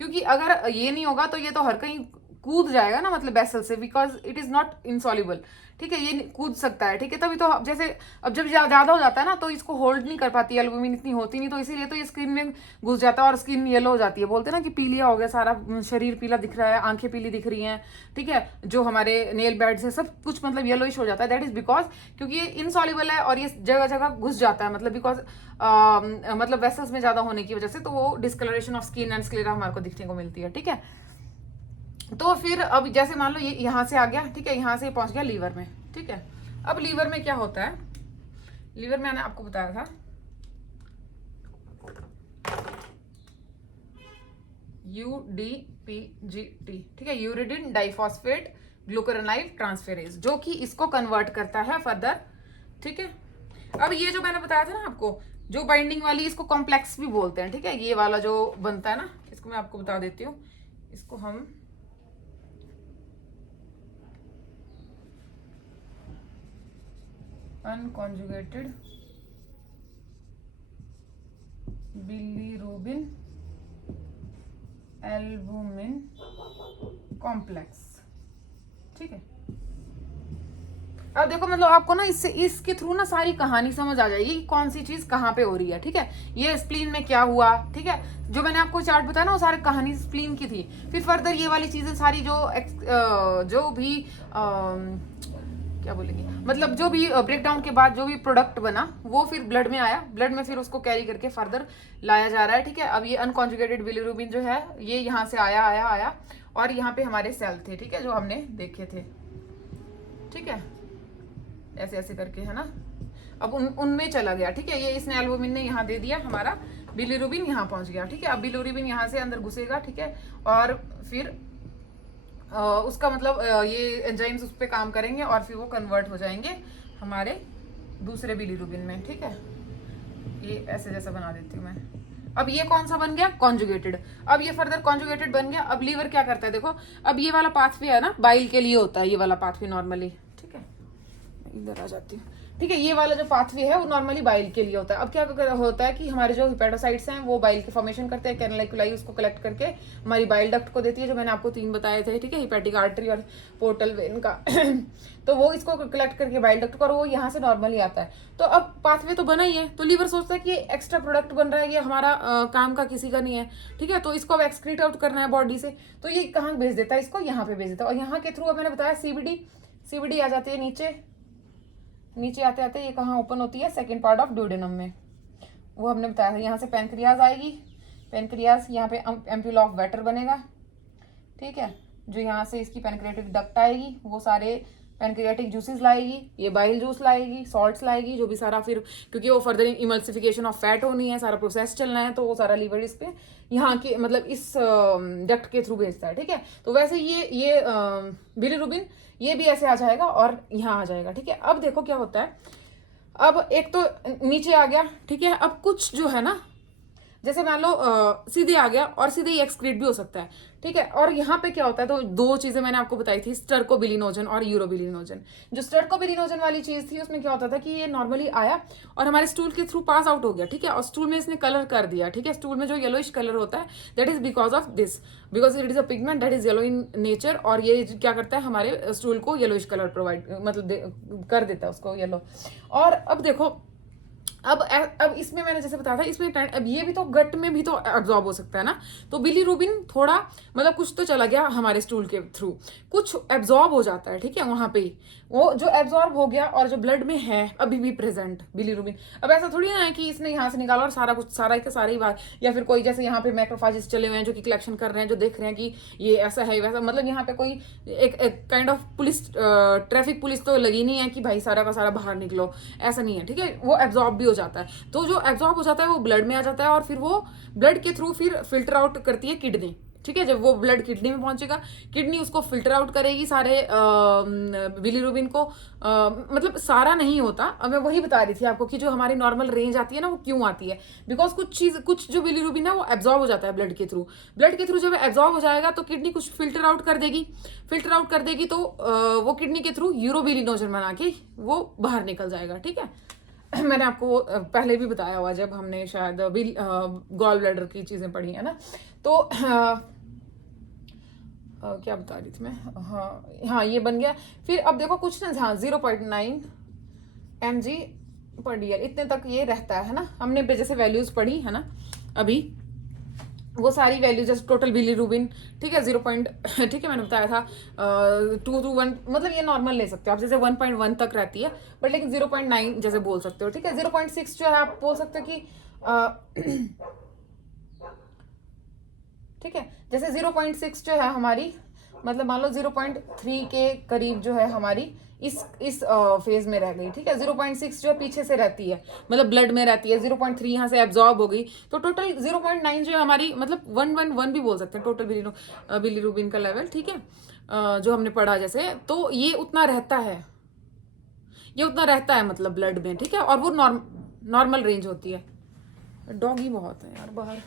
क्योंकि अगर ये नहीं होगा तो ये तो हर कहीं कूद जाएगा ना, मतलब वेसल से, because it is not insoluble, ठीक है, ये कूद सकता है, ठीक है। तभी तो जैसे अब जब ज्यादा हो जाता है ना, तो इसको होल्ड नहीं कर पाती, एल्बुमिन इतनी होती नहीं, तो इसीलिए तो ये स्किन में घुस जाता है और स्किन येलो हो जाती है। बोलते हैं ना कि पीलिया हो गया, सारा शरीर पीला दिख रहा है, आंखें पीली दिख रही हैं, ठीक है, जो हमारे नेल बेड्स है सब कुछ मतलब येलोइश हो जाता है। दैट इज बिकॉज क्योंकि ये इनसॉल्युबल है और ये जगह जगह घुस जाता है, मतलब बिकॉज मतलब वेसल्स में ज्यादा होने की वजह से, तो वो discolouration of skin and sclera हमारे को दिखने को मिलती है, ठीक है। तो फिर अब जैसे मान लो ये यहां से आ गया, ठीक है, यहां से पहुंच गया लीवर में, ठीक है। अब लीवर में क्या होता है, लीवर में मैंने आपको बताया था UDPGT, ठीक है, यूरिडिन डाइफॉस्फेट ग्लूकुरोनाइड ट्रांसफेरेज, जो कि इसको कन्वर्ट करता है फर्दर, ठीक है। अब ये जो मैंने बताया था ना आपको, जो बाइंडिंग वाली, इसको कॉम्प्लेक्स भी बोलते हैं, ठीक है। ये वाला जो बनता है ना, इसको मैं आपको बता देती हूँ, इसको हम अनकॉन्जुगेटेड बिलीरुबिन एल्बुमिन कॉम्प्लेक्स। ठीक है, अब देखो मतलब आपको ना इससे इसके थ्रू ना सारी कहानी समझ आ जाएगी कि कौन सी चीज कहाँ पे हो रही है। ठीक है, ये स्प्लीन में क्या हुआ। ठीक है, जो मैंने आपको चार्ट बताया ना वो सारी कहानी स्प्लीन की थी। फिर फर्दर ये वाली चीजें सारी जो भी क्या बोलेंगे, मतलब जो भी ब्रेक डाउन के बाद जो भी प्रोडक्ट बना वो फिर ब्लड में आया, ब्लड में फिर उसको कैरी करके फर्दर लाया जा रहा है। ठीक है, अब ये अनकॉन्जुगेटेड बिलीरुबिन जो है ये यहाँ से आया आया आया और यहाँ पे हमारे सेल थे। ठीक है, जो हमने देखे थे। ठीक है, ऐसे ऐसे करके है ना, अब उनमें चला गया। ठीक है, ये इसने एल्बुमिन ने यहाँ दे दिया, हमारा बिलीरुबिन यहाँ पहुंच गया। ठीक है, अब बिलीरुबिन यहाँ से अंदर घुसेगा। ठीक है, और फिर उसका मतलब ये एंजाइम्स उस पर काम करेंगे और फिर वो कन्वर्ट हो जाएंगे हमारे दूसरे बिलीरुबिन में। ठीक है, ये ऐसे जैसा बना देती हूँ मैं। अब ये कौन सा बन गया, कॉन्जुगेटेड। अब ये फर्दर कॉन्जुगेटेड बन गया। अब लीवर क्या करता है, देखो अब ये वाला पाथवे है ना बाइल के लिए होता है, ये वाला पाथवे नॉर्मली। ठीक है, इधर आ जाती हूँ। ठीक है, ये वाला जो पाथवे है वो नॉर्मली बाइल के लिए होता है। अब क्या होता है कि हमारे जो हिपेटोसाइट्स हैं वो बाइल की फॉर्मेशन करते हैं, कैनालिकुलाई उसको कलेक्ट करके हमारी बाइल डक्ट को देती है, जो मैंने आपको 3 बताए थे। ठीक है, हिपेटिक आर्टरी और पोर्टल वेन का तो वो इसको कलेक्ट करके बाइल डक्ट को, और वो यहाँ से नॉर्मली आता है। तो अब पाथवे तो बना ही है, तो लीवर सोचता है कि एक्स्ट्रा प्रोडक्ट बन रहा है, ये हमारा काम का किसी का नहीं है। ठीक है, तो इसको अब एक्सक्रीट आउट करना है बॉडी से, तो ये कहाँ भेज देता है, इसको यहाँ पे भेज देता है। और यहाँ के थ्रू अब मैंने बताया सीबीडी आ जाती है नीचे, नीचे आते आते ये कहाँ ओपन होती है, सेकंड पार्ट ऑफ ड्यूडेनम में, वो हमने बताया था। यहाँ से पेनक्रियाज आएगी, पेनक्रियाज यहाँ पे एम्प्यूल ऑफ वेटर बनेगा। ठीक है, जो यहाँ से इसकी पेनक्रियाटिक डक्ट आएगी, वो सारे पेनक्रियाटिक जूसेस लाएगी, ये बाइल जूस लाएगी, सॉल्ट्स लाएगी, जो भी सारा फिर क्योंकि वो फर्दर इमल्सिफिकेशन ऑफ फैट होनी है, सारा प्रोसेस चलना है, तो वो सारा लीवर इस पे यहाँ के मतलब इस डक्ट के थ्रू भेजता है। ठीक है, तो वैसे ये बिलीरुबिन ये भी ऐसे आ जाएगा और यहाँ आ जाएगा। ठीक है, अब देखो क्या होता है, अब एक तो नीचे आ गया। ठीक है, अब कुछ जो है ना, जैसे मान लो सीधे आ गया और सीधे ही एक्सक्रीट भी हो सकता है। ठीक है, और यहाँ पे क्या होता है, तो 2 चीजें मैंने आपको बताई थी, स्टर्कोबिलिनोजन और यूरोबिलिनोजन। जो स्टर्कोबिलिनोजन वाली चीज थी उसमें क्या होता था कि ये नॉर्मली आया और हमारे स्टूल के थ्रू पास आउट हो गया। ठीक है, और स्टूल में इसने कलर कर दिया। ठीक है, स्टूल में जो येलोइश कलर होता है that is because of this, because it is a pigment that is yellow in nature, और ये क्या करता है हमारे स्टूल को येलोइश कलर प्रोवाइड मतलब कर देता है उसको येलो। और अब देखो अब इसमें मैंने जैसे बताया था, इसमें अब ये भी तो गट में भी तो एब्जॉर्ब हो सकता है ना, तो बिलीरुबिन थोड़ा मतलब कुछ तो चला गया हमारे स्टूल के थ्रू, कुछ एब्जॉर्ब हो जाता है। ठीक है, वहां पे वो जो एब्जॉर्ब हो गया और जो ब्लड में है अभी भी प्रेजेंट बिलीरुबिन। अब ऐसा थोड़ी ना है कि इसने यहाँ से निकाला और सारा कुछ सारा का सारा ही बात, या फिर कोई जैसे यहाँ पे मैक्रोफाजिस चले हुए हैं जो कि कलेक्शन कर रहे हैं, जो देख रहे हैं कि ये ऐसा है वैसा, मतलब यहाँ पे कोई एक kind of police traffic police तो लगी नहीं है कि भाई सारा का सारा बाहर निकलो, ऐसा नहीं है। ठीक है, वो एब्जॉर्ब भी हो जाता है, तो जो एब्जॉर्ब हो जाता है वो ब्लड में आ जाता है और फिर वो ब्लड के थ्रू फिर फिल्टर आउट करती है किडनी। ठीक है, जब वो ब्लड किडनी में पहुंचेगा, किडनी उसको फिल्टर आउट करेगी सारे बिलीरुबिन को, मतलब सारा नहीं होता। अब मैं वही बता रही थी आपको कि जो हमारी नॉर्मल रेंज आती है ना वो क्यों आती है, बिकॉज कुछ जो बिलीरुबिन है वो एब्जॉर्ब हो जाता है ब्लड के थ्रू जब एब्जॉर्ब हो जाएगा तो किडनी कुछ फिल्टर आउट कर देगी तो वो किडनी के थ्रू यूरोबिलिनोजन बना के वो बाहर निकल जाएगा। ठीक है, मैंने आपको पहले भी बताया हुआ जब हमने शायद गॉल ब्लैडर की चीजें पढ़ी है ना, तो क्या बता रही थी मैं, हाँ ये बन गया। फिर अब देखो कुछ ना, हाँ 0.9 mg/dl इतने तक ये रहता है ना, हमने जैसे वैल्यूज पढ़ी है ना अभी, वो सारी वैल्यूज जैसे टोटल बिलीरुबिन। ठीक है, 0. ठीक है, मैंने बताया था 2 to 1, मतलब ये नॉर्मल ले सकते हो आप, जैसे 1.1 तक रहती है, बट लेकिन 0.9 जैसे बोल सकते हो। ठीक है, 0.6 जो है आप बोल सकते हो कि ठीक है, जैसे 0.6 जो है हमारी, मतलब मान लो 0.3 के करीब जो है हमारी इस फेज में रह गई। ठीक है, 0.6 जो है पीछे से रहती है, मतलब ब्लड में रहती है, 0.3 यहाँ से एब्जॉर्ब हो गई, तो टोटल 0.9 जो है हमारी, मतलब 111 भी बोल सकते हैं टोटल बिलीरुबिन का लेवल। ठीक है, जो हमने पढ़ा जैसे, तो ये उतना रहता है मतलब ब्लड में। ठीक है, और वो नॉर्मल रेंज होती है। डॉगी बहुत है यार बाहर।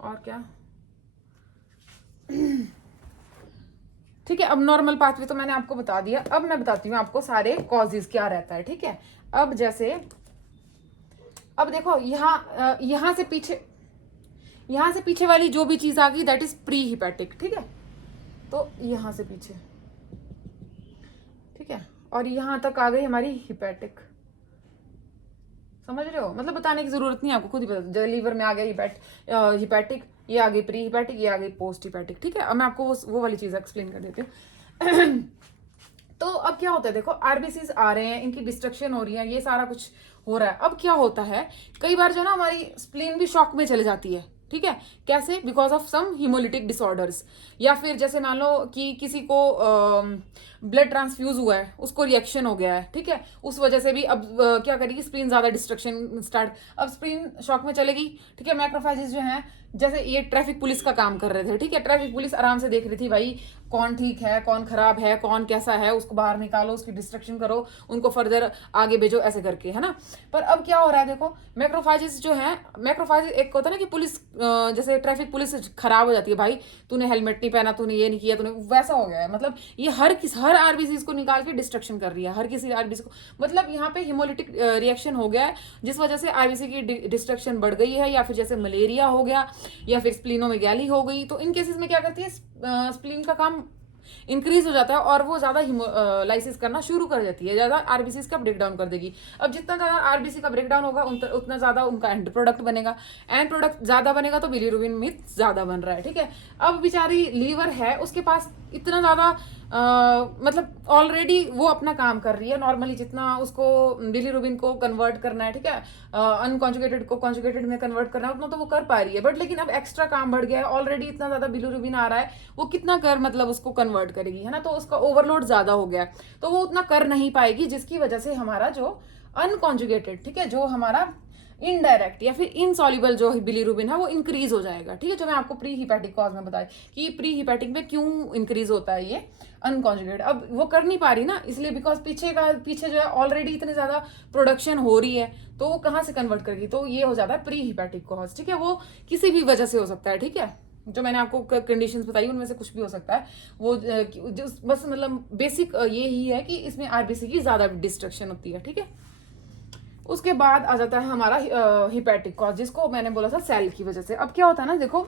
और क्या, ठीक है, अब नॉर्मल पाथवे तो मैंने आपको बता दिया। अब मैं बताती हूँ आपको सारे कॉजेज क्या रहता है। ठीक है, अब जैसे अब देखो यहाँ से पीछे वाली जो भी चीज आ गई दैट इज प्री हिपैटिक, ठीक है। तो यहाँ से पीछे, ठीक है, और यहाँ तक आ गई हमारी हिपैटिक। समझ रहे हो, मतलब बताने की जरूरत नहीं, आपको खुद ही पता। लीवर में आ गया हिपैटिक, ये आ गई प्री हिपैटिक, ये आ गई पोस्ट हिपैटिक, ठीक है। अब मैं आपको वो वाली चीज एक्सप्लेन कर देती हूँ। तो अब क्या होता है, देखो आरबीसीज आ रहे हैं, इनकी डिस्ट्रक्शन हो रही है, ये सारा कुछ हो रहा है। अब क्या होता है, कई बार जो ना हमारी स्प्लीन भी शॉक में चले जाती है, ठीक है। कैसे? Because of some haemolytic disorders, या फिर जैसे मान लो कि किसी को ब्लड ट्रांसफ्यूज हुआ है, उसको रिएक्शन हो गया है, ठीक है, उस वजह से भी अब क्या करेगी स्प्लीन ज्यादा डिस्ट्रक्शन स्टार्ट, अब स्प्लीन शॉक में चलेगी, ठीक है। मैक्रोफेजेस जो है, जैसे ये ट्रैफिक पुलिस का काम कर रहे थे, ठीक है, ट्रैफिक पुलिस आराम से देख रही थी भाई कौन ठीक है, कौन खराब है, कौन कैसा है, उसको बाहर निकालो, उसकी डिस्ट्रक्शन करो, उनको फर्दर आगे भेजो, ऐसे करके, है ना। पर अब क्या हो रहा है, देखो मैक्रोफेजेस जो है, मैक्रोफेजेस एक होता है ना कि पुलिस जैसे ट्रैफिक पुलिस खराब हो जाती है, भाई तूने हेलमेट नहीं पहना, तूने ये नहीं किया, तूने वैसा हो गया है, मतलब ये हर आरबीसी को निकाल के डिस्ट्रक्शन कर रही है, हर किसी आरबीसी को, मतलब यहाँ पे हिमोलिटिक रिएक्शन हो गया है, जिस वजह से आरबीसी की डिस्ट्रक्शन बढ़ गई है, या फिर जैसे मलेरिया हो गया, या फिर स्प्लीनोमेगैली हो गई। तो इन केसेस में क्या करती है, स्प्लीन का काम इंक्रीज हो जाता है और वो ज्यादा लाइसिस करना शुरू कर देती है, ज्यादा आरबीसी का ब्रेक डाउन कर देगी। अब जितना ज्यादा आरबीसी का ब्रेक डाउन होगा उतना ज्यादा उनका एंड प्रोडक्ट बनेगा, एंड प्रोडक्ट ज्यादा बनेगा तो बिलीरुबिन मिथ ज्यादा बन रहा है, ठीक है। अब बेचारी लीवर है, उसके पास इतना ज्यादा मतलब ऑलरेडी वो अपना काम कर रही है, नॉर्मली जितना उसको बिलीरुबिन को कन्वर्ट करना है, ठीक है, अनकॉन्जुगेटेड को कॉन्जुगेटेड में कन्वर्ट करना है, उतना तो वो कर पा रही है, बट लेकिन अब एक्स्ट्रा काम बढ़ गया है, ऑलरेडी इतना ज्यादा बिलीरुबिन आ रहा है, वो कितना कर मतलब उसको कन्वर्ट करेगी, है ना। तो उसका ओवरलोड ज्यादा हो गया है, तो वो उतना कर नहीं पाएगी, जिसकी वजह से हमारा जो अनकॉन्जुगेटेड, ठीक है, जो हमारा इनडायरेक्ट या फिर इनसॉल्युबल जो बिलीरुबिन है वो इंक्रीज हो जाएगा, ठीक है। जो मैं आपको प्री हिपैटिक कॉज में बताया कि प्री हिपैटिक में क्यों इंक्रीज होता है ये अनकॉन्जुगेट, अब वो कर नहीं पा रही ना, इसलिए बिकॉज पीछे जो है ऑलरेडी इतनी ज्यादा प्रोडक्शन हो रही है, तो वो कहाँ से कन्वर्ट करेगी, तो ये हो जाता है प्री हिपैटिक कॉज, ठीक है। वो किसी भी वजह से हो सकता है, ठीक है, जो मैंने आपको कंडीशंस बताई उनमें से कुछ भी हो सकता है, वो जो बस मतलब बेसिक ये ही है कि इसमें आरबीसी की ज्यादा डिस्ट्रक्शन होती है, ठीक है। उसके बाद आ जाता है हमारा हिपैटिक कॉज, जिसको मैंने बोला था सेल की वजह से। अब क्या होता है ना, देखो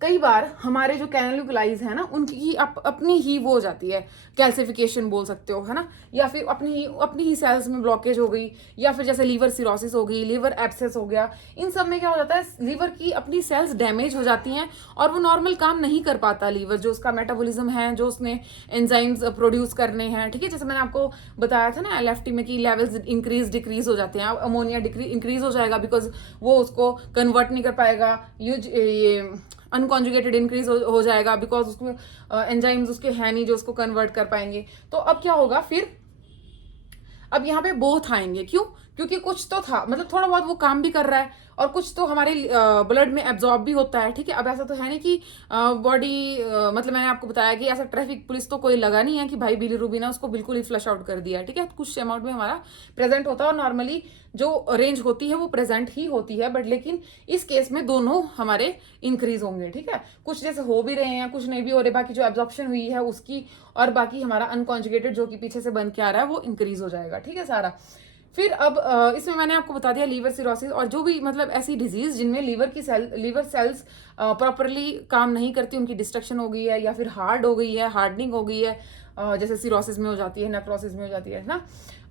कई बार हमारे जो कैनल्युकलाइज है ना, उनकी अपनी ही वो हो जाती है, कैल्सिफिकेशन बोल सकते हो, है ना, या फिर अपनी ही सेल्स में ब्लॉकेज हो गई, या फिर जैसे लीवर सिरोसिस हो गई, लीवर एब्सेस हो गया। इन सब में क्या हो जाता है, लीवर की अपनी सेल्स डैमेज हो जाती हैं और वो नॉर्मल काम नहीं कर पाता लीवर, जो उसका मेटाबॉलिज्म है, जो उसने एंजाइम्स प्रोड्यूस करने हैं, ठीक है। जैसे मैंने आपको बताया था ना एलएफटी में कि लेवल्स इंक्रीज डिक्रीज हो जाते हैं, अब अमोनिया इंक्रीज हो जाएगा बिकॉज वो उसको कन्वर्ट नहीं कर पाएगा, ये अनकॉन्जुगेटेड इंक्रीज हो जाएगा बिकॉज उसमें एंजाइम्स उसके हैं नहीं जो उसको कन्वर्ट कर पाएंगे। तो अब क्या होगा फिर, अब यहाँ पे बोथ आएंगे, क्यों? क्योंकि कुछ तो था, मतलब थोड़ा बहुत वो काम भी कर रहा है और कुछ तो हमारे ब्लड में एब्जॉर्ब भी होता है, ठीक है। अब ऐसा तो है नहीं कि बॉडी मतलब मैंने आपको बताया कि ऐसा ट्रैफिक पुलिस तो कोई लगा नहीं है कि भाई बिलीरुबिन है उसको बिल्कुल ही फ्लश आउट कर दिया, ठीक है। कुछ अमाउंट में हमारा प्रेजेंट होता है और नॉर्मली जो रेंज होती है वो प्रेजेंट ही होती है, बट लेकिन इस केस में दोनों हमारे इंक्रीज होंगे, ठीक है। कुछ जैसे हो भी रहे हैं, कुछ नहीं भी हो रहे, बाकी जो एब्जॉर्प्शन हुई है उसकी, और बाकी हमारा अनकॉन्जुगेटेड जो कि पीछे से बन के आ रहा है वो इंक्रीज हो जाएगा, ठीक है सारा। फिर अब इसमें मैंने आपको बता दिया लीवर सिरोसिस और जो भी मतलब ऐसी डिजीज जिनमें लीवर सेल्स प्रॉपरली काम नहीं करती, उनकी डिस्ट्रक्शन हो गई है या फिर हार्ड हो गई है, हार्डनिंग हो गई है, जैसे सिरोसिस में हो जाती है, नेक्रोसिस में हो जाती है ना,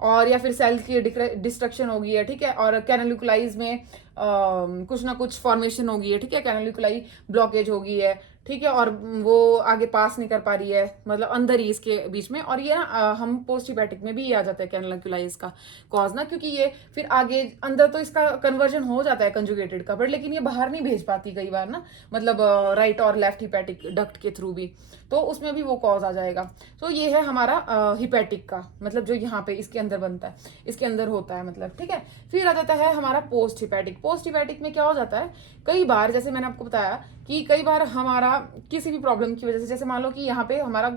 और या फिर सेल की डिस्ट्रक्शन हो गई है, ठीक है। और कैनल्युकलाइज में कुछ ना कुछ फॉर्मेशन हो गई है, ठीक है, कैनल्युकलाई ब्लॉकेज हो गई है, ठीक है, और वो आगे पास नहीं कर पा रही है, मतलब अंदर ही इसके बीच में। और ये ना हम पोस्ट हिपैटिक में भी ये आ जाता है कैनल्युकलाइज का कॉज ना, क्योंकि ये फिर आगे अंदर तो इसका कन्वर्जन हो जाता है कंजुगेटेड का, बट लेकिन ये बाहर नहीं भेज पाती कई बार ना, मतलब राइट और लेफ्ट हिपैटिक डक्ट के थ्रू भी, तो उसमें भी वो कॉज आ जाएगा। तो ये है हमारा हिपैटिक का, मतलब जो यहाँ पे इसके अंदर बनता है, इसके अंदर होता है, मतलब ठीक है। फिर आ जाता है हमारा पोस्ट हिपैटिक। पोस्ट हिपैटिक में क्या हो जाता है, कई बार जैसे मैंने आपको बताया कि कई बार हमारा किसी भी प्रॉब्लम की वजह से, जैसे मान लो कि यहाँ पे हमारा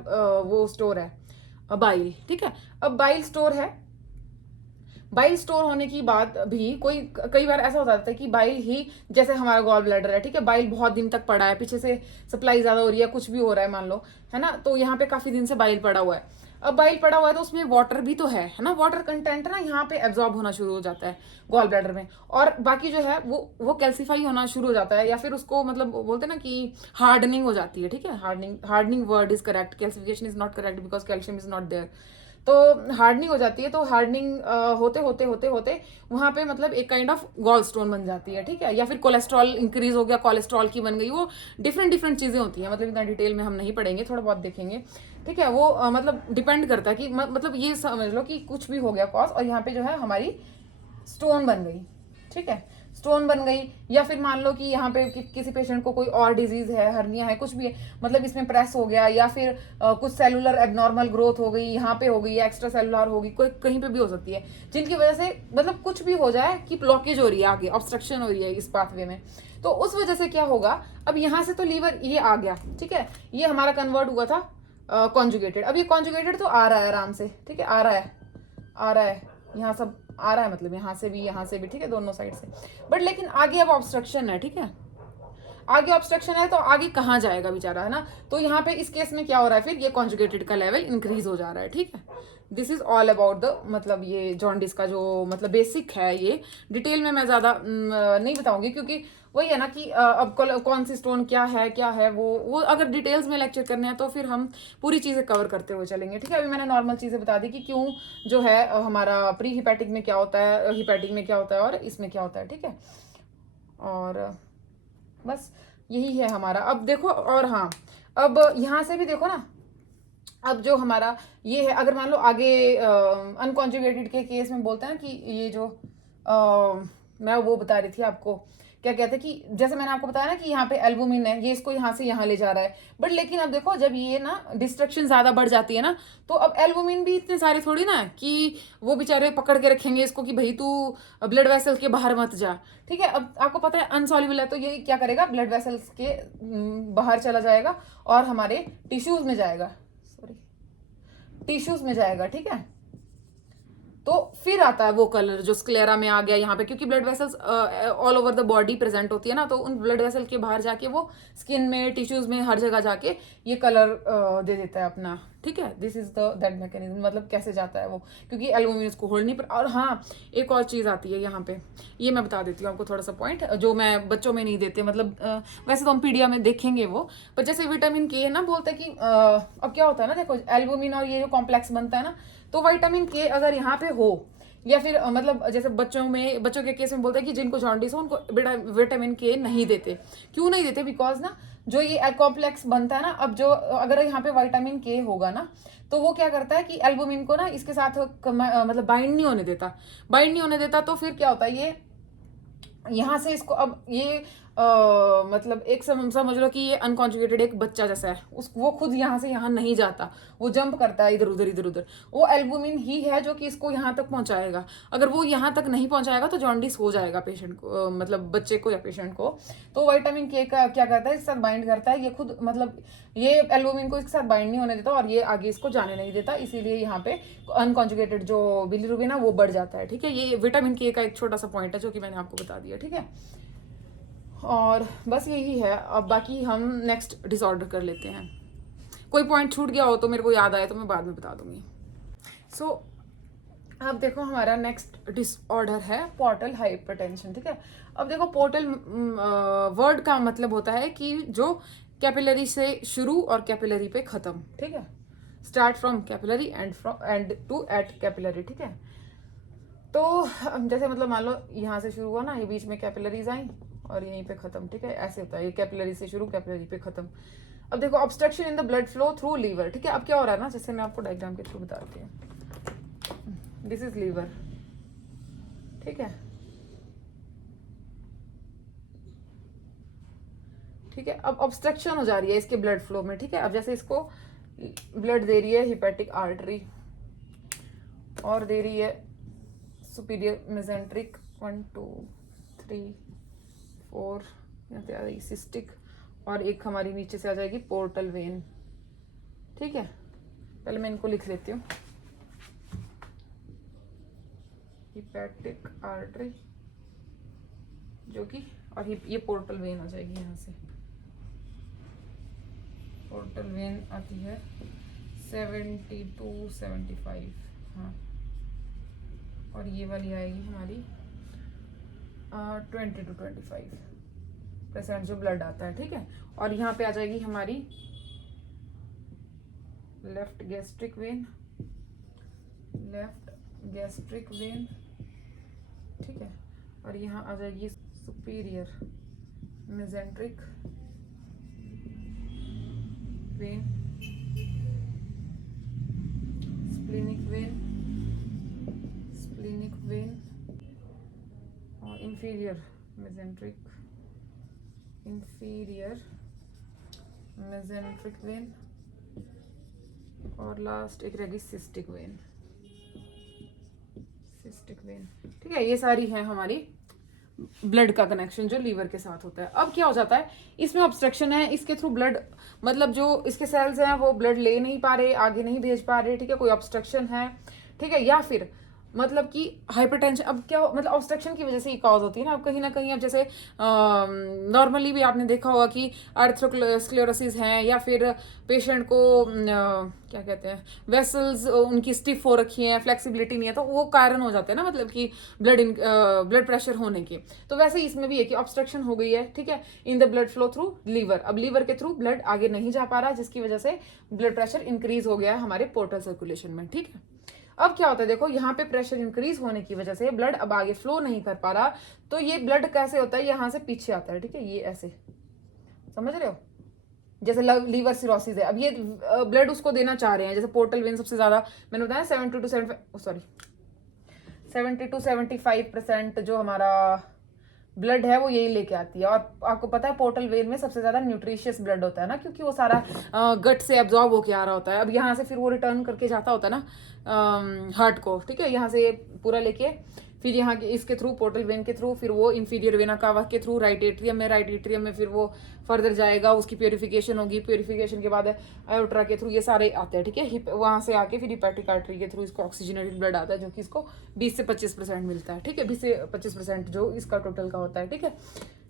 वो स्टोर है बाइल, ठीक है। अब बाइल स्टोर है, बाइल स्टोर होने की बात भी कोई कई बार ऐसा हो जाता है कि बाइल ही, जैसे हमारा गॉल ब्लैडर है, ठीक है, बाइल बहुत दिन तक पड़ा है, पीछे से सप्लाई ज्यादा हो रही है, कुछ भी हो रहा है मान लो, है ना, तो यहाँ पे काफी दिन से बाइल पड़ा हुआ है। अब बाइल पड़ा हुआ है तो उसमें वाटर भी तो है ना, वाटर कंटेंट ना यहाँ पे एब्जॉर्ब होना शुरू हो जाता है गॉल ब्लैडर में, और बाकी जो है वो कैल्सीफाई होना शुरू हो जाता है, या फिर उसको मतलब बोलते हैं ना कि हार्डनिंग हो जाती है, ठीक है, hardening word is correct, calcification is not correct because calcium is not there. तो हार्डनिंग हो जाती है, तो हार्डनिंग होते होते होते होते वहां पे मतलब एक काइंड ऑफ गॉल स्टोन बन जाती है, ठीक है, या फिर कोलेस्ट्रॉल इंक्रीज हो गया, कोलेस्ट्रॉल की बन गई, वो डिफरेंट डिफरेंट चीजें होती हैं, मतलब इतना डिटेल में हम नहीं पढ़ेंगे, थोड़ा बहुत देखेंगे, ठीक है, वो मतलब डिपेंड करता है कि मतलब ये समझ लो कि कुछ भी हो गया कॉज, और यहाँ पे जो है हमारी स्टोन बन गई, ठीक है, स्टोन बन गई, या फिर मान लो कि यहाँ पे किसी पेशेंट को कोई और डिजीज है, हर्निया है, कुछ भी है, मतलब इसमें प्रेस हो गया, या फिर कुछ सेलुलर एबनॉर्मल ग्रोथ हो गई, यहाँ पे हो गई, या एक्स्ट्रा सेलुलर होगी, कोई कहीं पे भी हो सकती है, जिनकी वजह से मतलब कुछ भी हो जाए कि ब्लॉकेज हो रही है, आगे ऑब्स्ट्रक्शन हो रही है इस पाथवे में, तो उस वजह से क्या होगा, अब यहाँ से तो लीवर ये आ गया, ठीक है, ये हमारा कन्वर्ट हुआ था कॉन्जुगेटेड, अब ये कॉन्जुगेटेड तो आ रहा है आराम से, ठीक है, आ रहा है, आ रहा है, यहाँ सब आ रहा है, मतलब यहाँ से भी, ठीक है, दोनों साइड से, बट लेकिन आगे अब ऑब्स्ट्रक्शन है, ठीक है, आगे ऑब्स्ट्रक्शन है, तो आगे कहाँ जाएगा बेचारा, है ना, तो यहाँ पे इस केस में क्या हो रहा है, फिर ये कॉन्जुगेटेड का लेवल इंक्रीज हो जा रहा है, ठीक है, this is all about the मतलब ये जॉन्डिस का जो मतलब बेसिक है, ये डिटेल में मैं ज्यादा नहीं बताऊंगी, क्योंकि वही है ना कि अब कौन सी स्टोन क्या है वो अगर डिटेल्स में लेक्चर करने हैं तो फिर हम पूरी चीजें कवर करते हुए चलेंगे, ठीक है, अभी मैंने नॉर्मल चीजें बता दी कि क्यों जो है हमारा प्री हिपैटिक में क्या होता है, हिपैटिक में क्या होता है, और इसमें क्या होता है, ठीक है, और बस यही है हमारा। अब देखो, और हाँ, अब यहाँ से भी देखो ना, अब जो हमारा ये है, अगर मान लो आगे अनकॉन्जुगेटेड के केस में बोलते हैं ना कि ये जो मैं वो बता रही थी आपको, क्या कहते हैं कि जैसे मैंने आपको बताया ना कि यहाँ पे एल्बुमिन है, ये इसको यहाँ से यहाँ ले जा रहा है, बट लेकिन अब देखो जब ये ना डिस्ट्रक्शन ज्यादा बढ़ जाती है ना, तो अब एल्बुमिन भी इतने सारे थोड़ी ना है कि वो बेचारे पकड़ के रखेंगे इसको कि भाई तू ब्लड वेसल्स के बाहर मत जा, ठीक है, अब आपको पता है अनसॉल्युबल है, तो ये क्या करेगा, ब्लड वेसल्स के बाहर चला जाएगा और हमारे टिश्यूज में जाएगा, सॉरी, टिश्यूज में जाएगा, ठीक है, तो फिर आता है वो कलर जो स्क्लेरा में आ गया यहाँ पे, क्योंकि blood vessels all over the body present होती है ना, तो उन ब्लड वेसल के बाहर जाके वो स्किन में, टिश्यूज में, हर जगह जाके ये कलर दे देता है अपना, ठीक है, this is the that mechanism, मतलब कैसे जाता है वो, क्योंकि एल्बुमिन उसको होल्ड नहीं पर। और हाँ, एक और चीज आती है यहाँ पे, ये मैं बता देती हूँ आपको थोड़ा सा पॉइंट जो मैं बच्चों में नहीं देते, मतलब वैसे तो हम पीडिया में देखेंगे वो, पर जैसे विटामिन के है ना, बोलते हैं कि अब क्या होता है ना, देखो एल्बुमिन और ये जो कॉम्प्लेक्स बनता है ना, तो विटामिन के अगर यहाँ पे हो, या फिर मतलब जैसे बच्चों के केस में बोलते हैं कि जिनको जॉन्डिस हो उनको विटामिन के नहीं देते, क्यों नहीं देते, बिकॉज ना जो ये कॉम्प्लेक्स बनता है ना, अब जो अगर यहाँ पे विटामिन के होगा ना, तो वो क्या करता है कि एल्बुमिन को ना इसके साथ मतलब बाइंड नहीं होने देता, तो फिर क्या होता है, ये यहाँ से इसको अब ये मतलब एक समझ लो कि ये अनकॉन्जुगेटेड एक बच्चा जैसा है, उस वो खुद यहाँ से यहाँ नहीं जाता, वो जंप करता है इधर उधर, वो एल्बुमिन ही है जो कि इसको यहाँ तक पहुंचाएगा, अगर वो यहाँ तक नहीं पहुंचाएगा तो जॉन्डिस हो जाएगा पेशेंट को, मतलब बच्चे को या पेशेंट को, तो विटामिन के का क्या करता है, इसके साथ बाइंड करता है, ये खुद मतलब ये एल्बुमिन को इसके साथ बाइंड नहीं होने देता, और ये आगे इसको जाने नहीं देता, इसीलिए यहाँ पे अनकॉन्जुगेटेड जो बिलीरुबिन है वो बढ़ जाता है, ठीक है, ये विटामिन के का एक छोटा सा पॉइंट है जो कि मैंने आपको बता दिया, ठीक है, और बस यही है। अब बाकी हम नेक्स्ट डिसऑर्डर कर लेते हैं, कोई पॉइंट छूट गया हो तो मेरे को याद आए तो मैं बाद में बता दूंगी। सो अब देखो हमारा नेक्स्ट डिसऑर्डर है पोर्टल हाइपरटेंशन, ठीक है, अब देखो पोर्टल वर्ड का मतलब होता है कि जो कैपिलरी से शुरू और कैपिलरी पे खत्म, ठीक है, start from capillary end to at capillary, ठीक है, तो जैसे मतलब मान लो यहाँ से शुरू हुआ ना, ये बीच में कैपिलरीज आई और यहीं पे खत्म, ठीक है, ऐसे होता है, ये कैपिलरी से शुरू कैपिलरी पे खत्म। अब देखो obstruction in the blood flow through liver, ठीक है, अब क्या हो रहा है ना, जैसे मैं आपको डायग्राम के थ्रू बताती हूँ, दिस इज लीवर, ठीक है, ठीक है, अब ऑब्स्ट्रक्शन हो जा रही है इसके ब्लड फ्लो में, ठीक है, अब जैसे इसको ब्लड दे रही है हिपैटिक आर्टरी और दे रही है सुपीरियर मेसेंट्रिक 1 2 3 4, यहाँ पे आ रही सिस्टिक, और एक हमारी नीचे से आ जाएगी पोर्टल वेन, ठीक है, पहले मैं इनको लिख लेती हूँ, हिपैटिक आर्टरी जो कि, और ये पोर्टल वेन आ जाएगी यहाँ से। पोर्टल वेन आती है 72-75, हाँ, और ये वाली आएगी हमारी 20-25% जो ब्लड आता है, ठीक है। और यहाँ पे आ जाएगी हमारी लेफ्ट गैस्ट्रिक वेन, ठीक है। और यहाँ आ जाएगी superior mesenteric when, splenic when और inferior mesenteric vein, और लास्ट एक रहेगी सिस्टिक वेन, ठीक है। ये सारी है हमारी ब्लड का कनेक्शन जो लीवर के साथ होता है। अब क्या हो जाता है, इसमें ऑब्स्ट्रक्शन है, इसके थ्रू ब्लड, मतलब जो इसके सेल्स हैं वो ब्लड ले नहीं पा रहे, आगे नहीं भेज पा रहे, ठीक है, कोई ऑब्स्ट्रक्शन है, ठीक है। या फिर मतलब कि हाइपरटेंशन, अब क्या मतलब ऑब्स्ट्रक्शन की वजह से ये कॉज होती है ना। अब कहीं ना कहीं, अब जैसे नॉर्मली भी आपने देखा होगा कि आर्थरोस्क्लेरोसिस है, या फिर पेशेंट को क्या कहते हैं, वेसल्स उनकी स्टिफ हो रखी हैं, फ्लेक्सिबिलिटी नहीं है, तो वो कारण हो जाते हैं ना, मतलब कि ब्लड प्रेशर होने के। तो वैसे ही इसमें भी है कि ऑब्स्ट्रक्शन हो गई है, ठीक है, in the blood flow through liver. अब लीवर के थ्रू ब्लड आगे नहीं जा पा रहा, जिसकी वजह से ब्लड प्रेशर इंक्रीज हो गया है हमारे पोर्टल सर्कुलेशन में, ठीक है। अब क्या होता है, देखो यहाँ पे प्रेशर इंक्रीज होने की वजह से ब्लड अब आगे फ्लो नहीं कर पा रहा, तो ये ब्लड कैसे होता है, यहाँ से पीछे आता है, ठीक है, ये ऐसे, समझ रहे हो, जैसे लीवर सिरोसिस है। अब ये ब्लड उसको देना चाह रहे हैं, जैसे पोर्टल वेन सबसे ज्यादा मैंने बताया 70-75% जो हमारा ब्लड है वो यही लेके आती है। और आपको पता है पोर्टल वेन में सबसे ज्यादा न्यूट्रिशियस ब्लड होता है ना, क्योंकि वो सारा गट से एब्जॉर्ब होके आ रहा होता है। अब यहाँ से फिर वो रिटर्न करके जाता होता है ना हार्ट को, ठीक है, यहाँ से पूरा लेके फिर यहाँ के इसके थ्रू, पोर्टल वेन के थ्रू, फिर वो इंफीरियर वेना कावा के थ्रू राइट एट्रियम में फिर वो फर्दर जाएगा, उसकी प्योरिफिकेशन होगी, प्योरिफिकेशन के बाद आयोट्रा के थ्रू ये सारे आते हैं, ठीक है। वहां से आके फिर हिपैटिक आर्टरी के थ्रू इसको ऑक्सीजनेटेड ब्लड आता है, जो कि इसको 20 से 25% मिलता है, ठीक है, 20 से 25% जो इसका टोटल का होता है, ठीक है।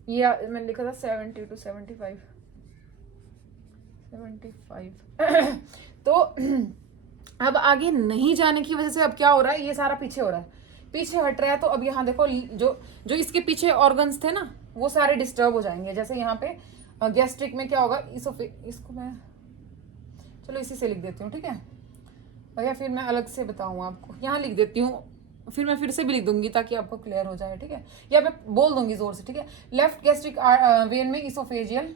ये मैंने लिखा था 70-75 तो अब आगे नहीं जाने की वजह से अब क्या हो रहा है, ये सारा पीछे हो रहा है, पीछे हट रहा है। तो अब यहाँ देखो, जो इसके पीछे ऑर्गन्स थे ना, वो सारे डिस्टर्ब हो जाएंगे। जैसे यहाँ पे गैस्ट्रिक में क्या होगा, इसको मैं चलो इसी से लिख देती हूँ, ठीक है, या फिर मैं अलग से बताऊँ आपको, यहाँ लिख देती हूँ, फिर मैं फिर से भी लिख दूंगी ताकि आपको क्लियर हो जाए, ठीक है, या मैं बोल दूंगी जोर से, ठीक है। लेफ्ट गैस्ट्रिक वेन में इसोफेजियल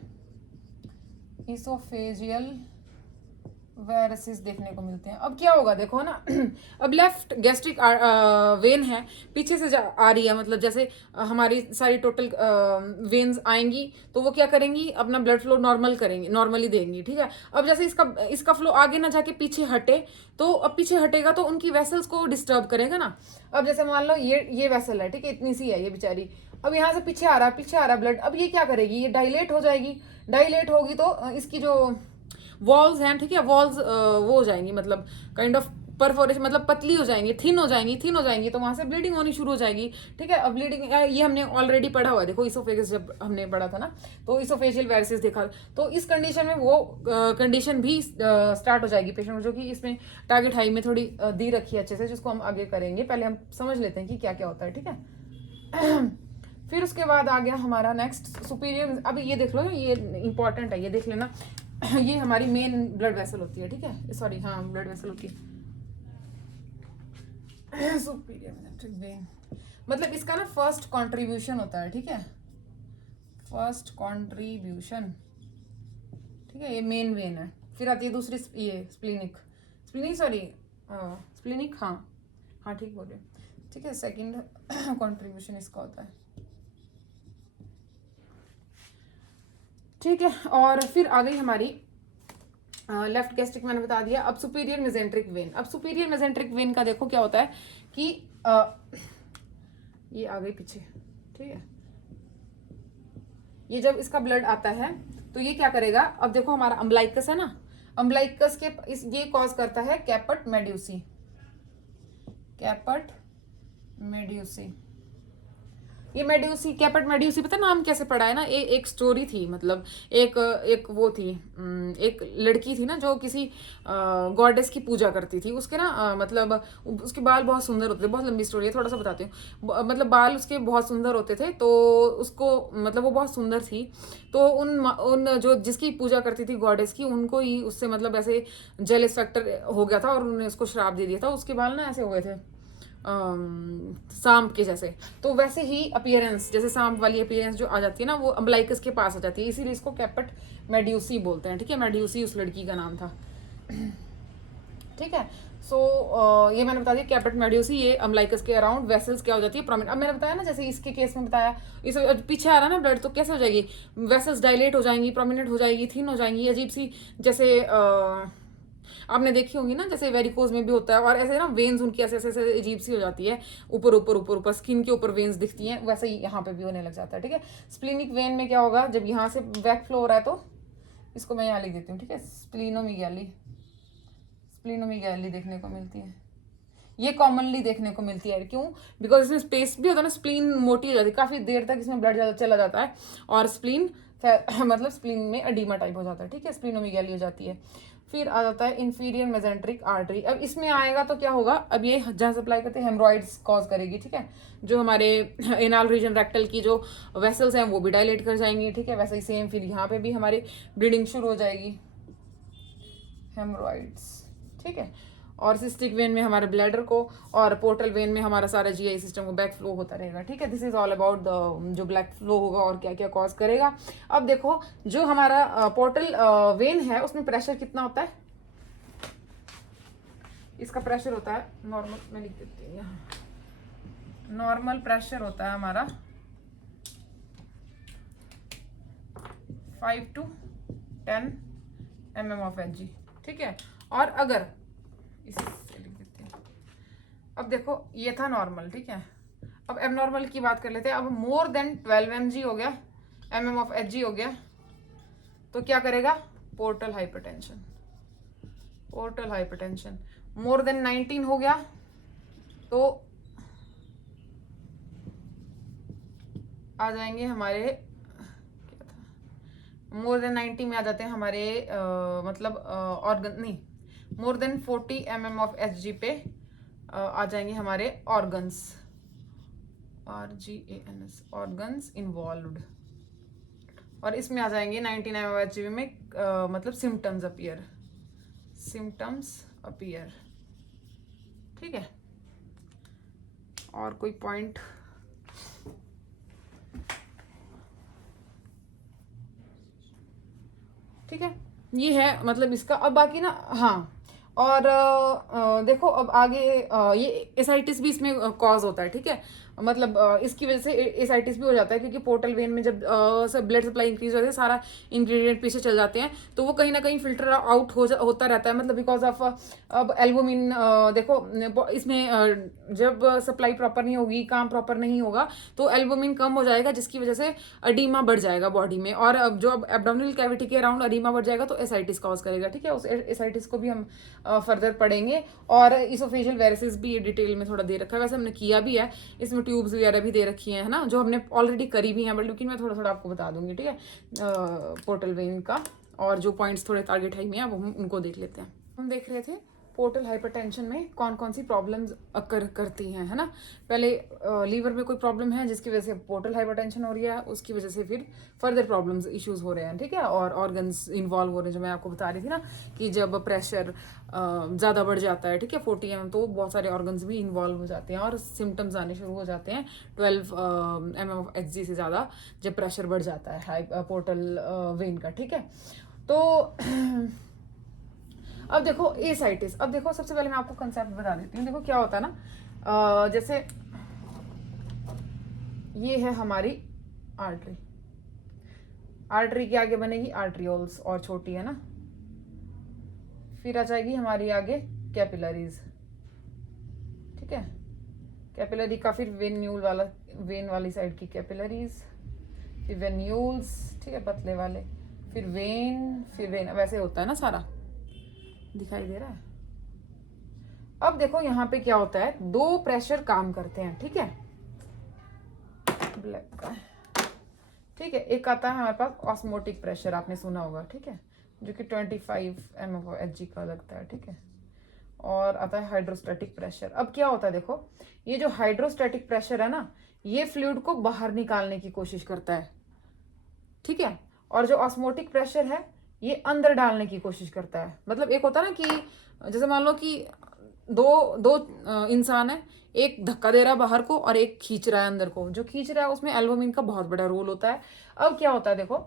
वायरसेस देखने को मिलते हैं। अब क्या होगा देखो ना, अब लेफ्ट गैस्ट्रिक वेन है, पीछे से आ रही है, मतलब जैसे हमारी सारी टोटल वेन्स आएंगी तो वो क्या करेंगी, अपना ब्लड फ्लो नॉर्मली देंगी, ठीक है। अब जैसे इसका फ्लो आगे ना जाके पीछे हटे, तो अब पीछे हटेगा तो उनकी वेसल्स को डिस्टर्ब करेगा ना। अब जैसे मान लो ये वेसल है, ठीक है, इतनी सी है ये बेचारी, अब यहाँ से पीछे आ रहा ब्लड, अब ये क्या करेगी, ये डायलेट हो जाएगी, डायलेट होगी तो इसकी जो वॉल्स हैं, ठीक है, वॉल्स वो हो जाएंगी, मतलब काइंड ऑफ परफोरेशन, मतलब पतली हो जाएंगी, थिन हो जाएंगी, तो वहां से ब्लीडिंग होनी शुरू हो जाएगी, ठीक है। अब ब्लीडिंग ये हमने ऑलरेडी पढ़ा हुआ है, देखो इसोफेगस जब हमने पढ़ा था ना, तो इसोफेजियल वायरसेस देखा, तो इस कंडीशन में वो कंडीशन भी स्टार्ट हो जाएगी पेशेंट, जो कि इसमें टारगेट हाई में थोड़ी दी रखी है अच्छे से, जिसको हम आगे करेंगे, पहले हम समझ लेते हैं कि क्या क्या होता है, ठीक है। फिर उसके बाद आ गया हमारा नेक्स्ट सुपीरियर। अब ये देख लो, ये इंपॉर्टेंट है, ये देख लेना, ये हमारी मेन ब्लड वेसल होती है, ठीक है, सॉरी, हाँ, ब्लड वेसल होती है सुपीरियर मेसेंट्रिक वेन, मतलब इसका ना फर्स्ट कंट्रीब्यूशन होता है, ठीक है, फर्स्ट कंट्रीब्यूशन, ठीक है, ये मेन वेन है। फिर आती है दूसरी, ये स्प्लीनिक, हाँ ठीक बोले, ठीक है, सेकंड कंट्रीब्यूशन इसका होता है, ठीक है। और फिर आ गई हमारी लेफ्ट गैस्ट्रिक, मैंने बता दिया। अब सुपीरियर मेसेंट्रिक वेन, अब सुपीरियर मेसेंट्रिक वेन का देखो क्या होता है कि ये आ गई पीछे, ठीक है, ये जब इसका ब्लड आता है तो ये क्या करेगा, अब देखो हमारा अम्बलाइकस है ना, अम्बलाइकस के ये कॉज करता है कैपट मेड्यूसी, ये मेड्यूसी, कैपेट मेड्यूसी, पता नाम कैसे पड़ा है ना, एक स्टोरी थी, मतलब एक एक वो थी, एक लड़की थी ना जो किसी गॉडेस की पूजा करती थी। उसके ना मतलब उसके बाल बहुत सुंदर होते थे, बहुत लंबी स्टोरी है, थोड़ा सा बताती हूँ। मतलब बाल उसके बहुत सुंदर होते थे, तो उसको मतलब वो बहुत सुंदर थी, तो उन उन जो जिसकी पूजा करती थी गॉडेस की, उनको ही उससे मतलब ऐसे जेलस फैक्टर हो गया था और उन्होंने उसको श्राप दे दिया था। उसके बाल ना ऐसे हो गए थे सांप के जैसे, तो वैसे ही अपीयरेंस, जैसे सांप वाली अपीयरेंस जो आ जाती है ना, वो अम्बलाइकस के पास आ जाती है, इसीलिए इसको कैपेट मेड्यूसी बोलते हैं। ठीक है, मेड्यूसी उस लड़की का नाम था। ठीक है, सो ये मैंने बता दिया कैपेट मेड्यूसी, ये अम्बलाइकस के अराउंड वेसल्स क्या हो जाती है, प्रोमिनेंट। अब मैंने बताया ना, जैसे इसके केस में बताया, इस पीछे आ रहा ना ब्लड, तो कैसे हो जाएगी, वेसल्स डायलेट हो जाएंगी, प्रोमिनेंट हो जाएगी, थिन हो जाएंगी, अजीब सी, जैसे आपने देखी होंगी ना, जैसे वेरिकोज में भी होता है, और ऐसे ना वेन्स उनकी ऐसे ऐसे ऐसे अजीब सी हो जाती है, ऊपर ऊपर ऊपर ऊपर स्किन के ऊपर वेन्स दिखती हैं, वैसे ही यहाँ पे भी होने लग जाता है। ठीक है, स्प्लीनिक वेन में क्या होगा, जब यहाँ से वैक फ्लो हो रहा है, तो इसको मैं यहाँ लिख देती हूँ। ठीक है, स्प्लीनोमीगैली, स्प्लीनोमीगैली देखने को मिलती है, ये कॉमनली देखने को मिलती है। क्यों? बिकॉज इसमें स्पेस भी होता है ना, स्प्लीन मोटी हो जाती है, काफी देर तक इसमें ब्लड चला जाता है, और स्प्लीन मतलब स्प्लीन में अडीमा टाइप हो जाता है। ठीक है, स्प्लीनोमीगैली हो जाती है। फिर आ जाता है इंफीरियर मेजेंट्रिक आर्टरी। अब इसमें आएगा तो क्या होगा, अब ये जहाँ सप्लाई करते हैं हेमरॉइड्स कॉज करेगी। ठीक है, जो हमारे एनाल रीजन रेक्टल की जो वेसल्स हैं वो भी डायलेट कर जाएंगी। ठीक है, वैसे ही सेम फिर यहाँ पे भी हमारी ब्लीडिंग शुरू हो जाएगी, हेमरॉइड्स। ठीक है, और सिस्टिक वेन में हमारे ब्लैडर को, और पोर्टल वेन में हमारा सारा जीआई सिस्टम को बैक फ्लो होता रहेगा। ठीक है, this is all about the जो ब्लैक फ्लो होगा और क्या क्या कॉज करेगा। अब देखो, जो हमारा पोर्टल वेन है उसमें प्रेशर कितना होता है, इसका प्रेशर होता है नॉर्मल, मैं लिख देती हूँ यहाँ, नॉर्मल प्रेशर होता है हमारा 5 to 10 mm ऑफ Hg। ठीक है, और अगर इसे लिख देते हैं, अब देखो ये था नॉर्मल। ठीक है, अब एबनॉर्मल की बात कर लेते हैं। अब मोर देन 12 mg हो गया, mm ऑफ Hg हो गया, तो क्या करेगा, portal hypertension, portal hypertension. More than 19 हो गया तो आ जाएंगे हमारे, क्या था, मोर देन 90 में आ जाते हैं हमारे मतलब ऑर्गन नहीं, more than 40 mm of Hg पे आ जाएंगे हमारे ऑर्गन्स, RGANS, ऑर्गन्स इन्वॉल्व्ड, और इसमें आ जाएंगे 99 mm ऑफ Hg में मतलब सिम्टम्स अपीयर, सिम्टम्स अपीयर। ठीक है, और कोई पॉइंट, ठीक है, ये है मतलब इसका। अब बाकी ना, हाँ, और देखो अब आगे ये एसाइटिस भी इसमें कॉज होता है। ठीक है, मतलब इसकी वजह से एसाइटिस भी हो जाता है, क्योंकि पोर्टल वेन में जब सब ब्लड सप्लाई इंक्रीज होती है, सारा इंग्रेडिएंट पीछे चल जाते हैं, तो वो कहीं ना कहीं फिल्टर आउट होता रहता है, मतलब बिकॉज ऑफ अब एल्बुमिन, देखो इसमें जब सप्लाई प्रॉपर नहीं होगी, काम प्रॉपर नहीं होगा, तो एल्बुमिन कम हो जाएगा, जिसकी वजह से अडीमा बढ़ जाएगा बॉडी में, और अब जो अब एब्डोमिनल कैविटी के अराउंड अडीमा बढ़ जाएगा तो एसाइटिस कॉज करेगा। ठीक है, उस एसाइटिस को भी हम फर्दर पढ़ेंगे, और इसोफेजियल वेरिसेस भी ये डिटेल में थोड़ा दे रखा है, वैसे हमने किया भी है, इसमें ट्यूब्स वगैरह भी दे रखी हैं, है ना, जो हमने ऑलरेडी करी भी हैं, बट लेकिन मैं थोड़ा थोड़ा आपको बता दूंगी। ठीक है, पोर्टल वेन का, और जो पॉइंट्स थोड़े टारगेट हाई में है वो हम उनको देख लेते हैं। हम देख रहे थे पोर्टल हाइपरटेंशन में कौन कौन सी प्रॉब्लम्स अकर करती हैं, है ना। पहले लीवर में कोई प्रॉब्लम है जिसकी वजह से पोर्टल हाइपरटेंशन हो रही है, उसकी वजह से फिर फर्दर प्रॉब्लम्स इश्यूज हो रहे हैं। ठीक है, और ऑर्गन्स इन्वॉल्व हो रहे हैं, जो मैं आपको बता रही थी ना, कि जब प्रेशर ज़्यादा बढ़ जाता है, ठीक है, 40 mm, तो बहुत सारे ऑर्गन्स भी इन्वॉल्व हो जाते हैं और सिम्टम्स आने शुरू हो जाते हैं 12 mm ऑफ Hg से ज़्यादा जब प्रेशर बढ़ जाता है हाई पोर्टल वेन का। ठीक है, तो अब देखो एसाइटिस, अब देखो सबसे पहले मैं आपको कंसेप्ट बता देती हूँ। देखो क्या होता है ना, जैसे ये है हमारी आर्टरी, आर्टरी के आगे बनेगी आर्ट्रियोल्स, और छोटी है ना, फिर आ जाएगी हमारी आगे कैपिलरीज। ठीक है, कैपिलरी का फिर वेन्यूल वाला, वेन वाली साइड की कैपिलरीज, फिर वेन्यूल्स, ठीक है, पतले वाले, फिर वेन, फिर वेन, वैसे होता है ना सारा, दिखाई दे रहा है। अब देखो यहाँ पे क्या होता है, दो प्रेशर काम करते हैं, ठीक है, ब्लैक का, ठीक है। एक आता है हमारे पास ऑस्मोटिक प्रेशर, आपने सुना होगा, ठीक है, जो कि 25 mmHg का लगता है, ठीक है। और आता है हाइड्रोस्टैटिक प्रेशर। अब क्या होता है देखो, ये जो हाइड्रोस्टैटिक प्रेशर है ना, ये फ्लूइड को बाहर निकालने की कोशिश करता है, ठीक है। और जो ऑस्मोटिक प्रेशर है, ये अंदर डालने की कोशिश करता है। मतलब एक होता है ना कि जैसे मान लो कि दो दो इंसान है, एक धक्का दे रहा है बाहर को और एक खींच रहा है अंदर को। जो खींच रहा है उसमें एल्बुमिन का बहुत बड़ा रोल होता है। अब क्या होता है देखो,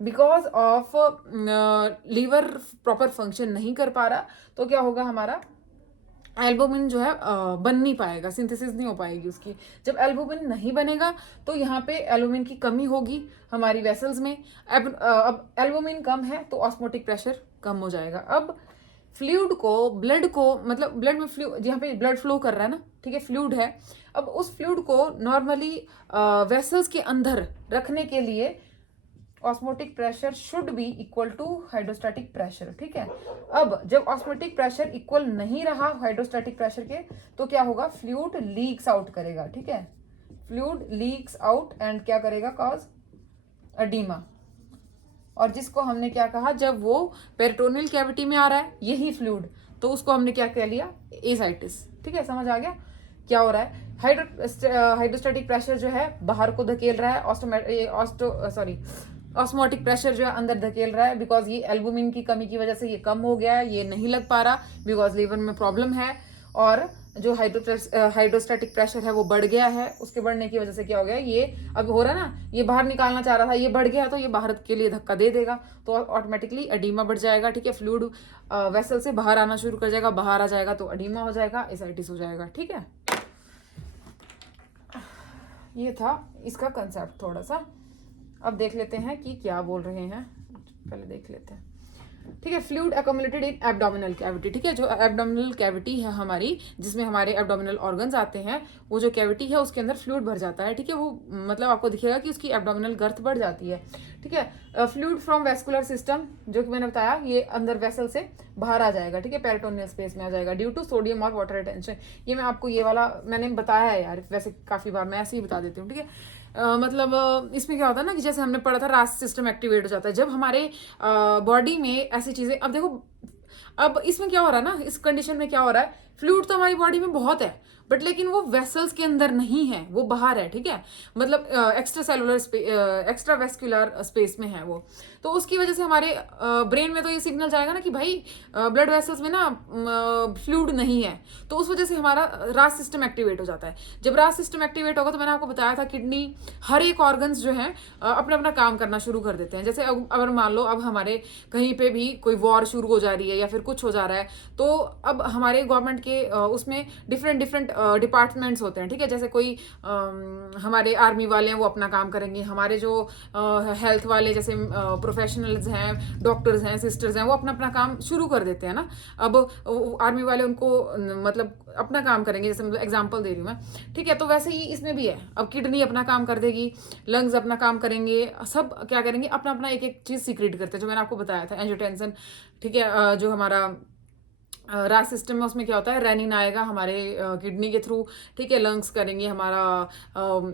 because of liver proper function नहीं कर पा रहा, तो क्या होगा, हमारा एल्बुमिन जो है बन नहीं पाएगा, सिंथेसिस नहीं हो पाएगी उसकी। जब एल्बुमिन नहीं बनेगा तो यहाँ पे एल्बुमिन की कमी होगी हमारी वेसल्स में। अब एल्बुमिन कम है तो ऑस्मोटिक प्रेशर कम हो जाएगा। अब फ्लूइड को, ब्लड को, मतलब ब्लड में फ्लूइड, यहाँ पे ब्लड फ्लो कर रहा है ना, ठीक है, फ्लूइड है। अब उस फ्लूइड को नॉर्मली वेसल्स के अंदर रखने के लिए osmotic pressure should be equal to hydrostatic pressure, ठीक है। अब जब ऑस्मोटिक प्रेशर इक्वल नहीं रहा हाइड्रोस्टैटिक प्रेशर के, तो क्या होगा, फ्लूइड लीक्स आउट करेगा, ठीक है। फ्लूइड लीक्स आउट एंड क्या करेगा, कॉज एडिमा। और जिसको हमने क्या कहा, जब वो पेरिटोनियल कैविटी में आ रहा है यही फ्लूइड, तो उसको हमने क्या कह लिया, एसाइटिस, ठीक है। समझ आ गया क्या हो रहा है। हाइड्रोस्टैटिक प्रेशर जो है बाहर को धकेल रहा है, ऑस्मोटिक प्रेशर जो है अंदर धकेल रहा है, बिकॉज ये एल्बुमिन की कमी की वजह से ये कम हो गया है, ये नहीं लग पा रहा बिकॉज लीवर में प्रॉब्लम है। और जो हाइड्रोस्टैटिक प्रेशर है वो बढ़ गया है, उसके बढ़ने की वजह से क्या हो गया, ये अब हो रहा है ना, ये बाहर निकालना चाह रहा था, ये बढ़ गया तो ये बाहर के लिए धक्का दे देगा, तो ऑटोमेटिकली एडीमा बढ़ जाएगा, ठीक है। फ्लूइड वेसल से बाहर आना शुरू कर जाएगा, बाहर आ जाएगा तो एडीमा हो जाएगा, एसाइटिस हो जाएगा, ठीक है। ये था इसका कंसेप्ट थोड़ा सा। अब देख लेते हैं कि क्या बोल रहे हैं, पहले देख लेते हैं, ठीक है। फ्लूइड अकोमुलेटेड इन एब्डोमिनल कैविटी, ठीक है। जो एब्डोमिनल कैविटी है हमारी, जिसमें हमारे एब्डोमिनल ऑर्गन्स आते हैं, वो जो कैविटी है उसके अंदर फ्लूइड भर जाता है, ठीक है। वो मतलब आपको दिखेगा कि उसकी एब्डोमिनल गर्थ बढ़ जाती है, ठीक है। फ्लूइड फ्रॉम वेस्कुलर सिस्टम, जो कि मैंने बताया, ये अंदर वेसल से बाहर आ जाएगा, ठीक है, पेरिटोनियल स्पेस में आ जाएगा ड्यू टू सोडियम और वाटर रिटेंशन। ये मैं आपको ये वाला मैंने बताया है यार, वैसे काफी बार मैं ऐसे ही बता देती हूँ, ठीक है। मतलब इसमें क्या होता है ना, कि जैसे हमने पढ़ा था रास सिस्टम एक्टिवेट हो जाता है जब हमारे बॉडी में ऐसी चीजें। अब देखो, अब इसमें क्या हो रहा है ना, इस कंडीशन में क्या हो रहा है, फ्लूइड तो हमारी बॉडी में बहुत है, बट लेकिन वो वेसल्स के अंदर नहीं है, वो बाहर है, ठीक है। मतलब extra cellular extra vascular space में है वो। तो उसकी वजह से हमारे ब्रेन में तो ये सिग्नल जाएगा ना कि भाई ब्लड वेसल्स में ना फ्लूइड नहीं है, तो उस वजह से हमारा रास सिस्टम एक्टिवेट हो जाता है। जब रास सिस्टम एक्टिवेट होगा, तो मैंने आपको बताया था किडनी, हर एक ऑर्गन्स जो है अपना अपना काम करना शुरू कर देते हैं। जैसे अगर मान लो अब हमारे कहीं पे भी कोई वॉर शुरू हो जा रही है या फिर कुछ हो जा रहा है, तो अब हमारे गवर्नमेंट के उसमें डिफरेंट डिफरेंट डिपार्टमेंट्स होते हैं, ठीक है। जैसे कोई हमारे आर्मी वाले हैं वो अपना काम करेंगे, हमारे जो हेल्थ वाले जैसे प्रोफेशनल्स हैं, डॉक्टर्स हैं, सिस्टर्स हैं, वो अपना अपना काम शुरू कर देते हैं ना। अब आर्मी वाले उनको मतलब अपना काम करेंगे, जैसे मतलब एग्जांपल दे रही हूँ मैं, ठीक है। तो वैसे ही इसमें भी है, अब किडनी अपना काम कर देगी, लंग्स अपना काम करेंगे, सब क्या करेंगे, अपना अपना एक एक चीज सीक्रेट करते हैं, जो मैंने आपको बताया था, एंजियोटेंसिन, ठीक है। जो हमारा रास सिस्टम में, उसमें क्या होता है, रेनिन आएगा हमारे किडनी के थ्रू, ठीक है। लंग्स करेंगे हमारा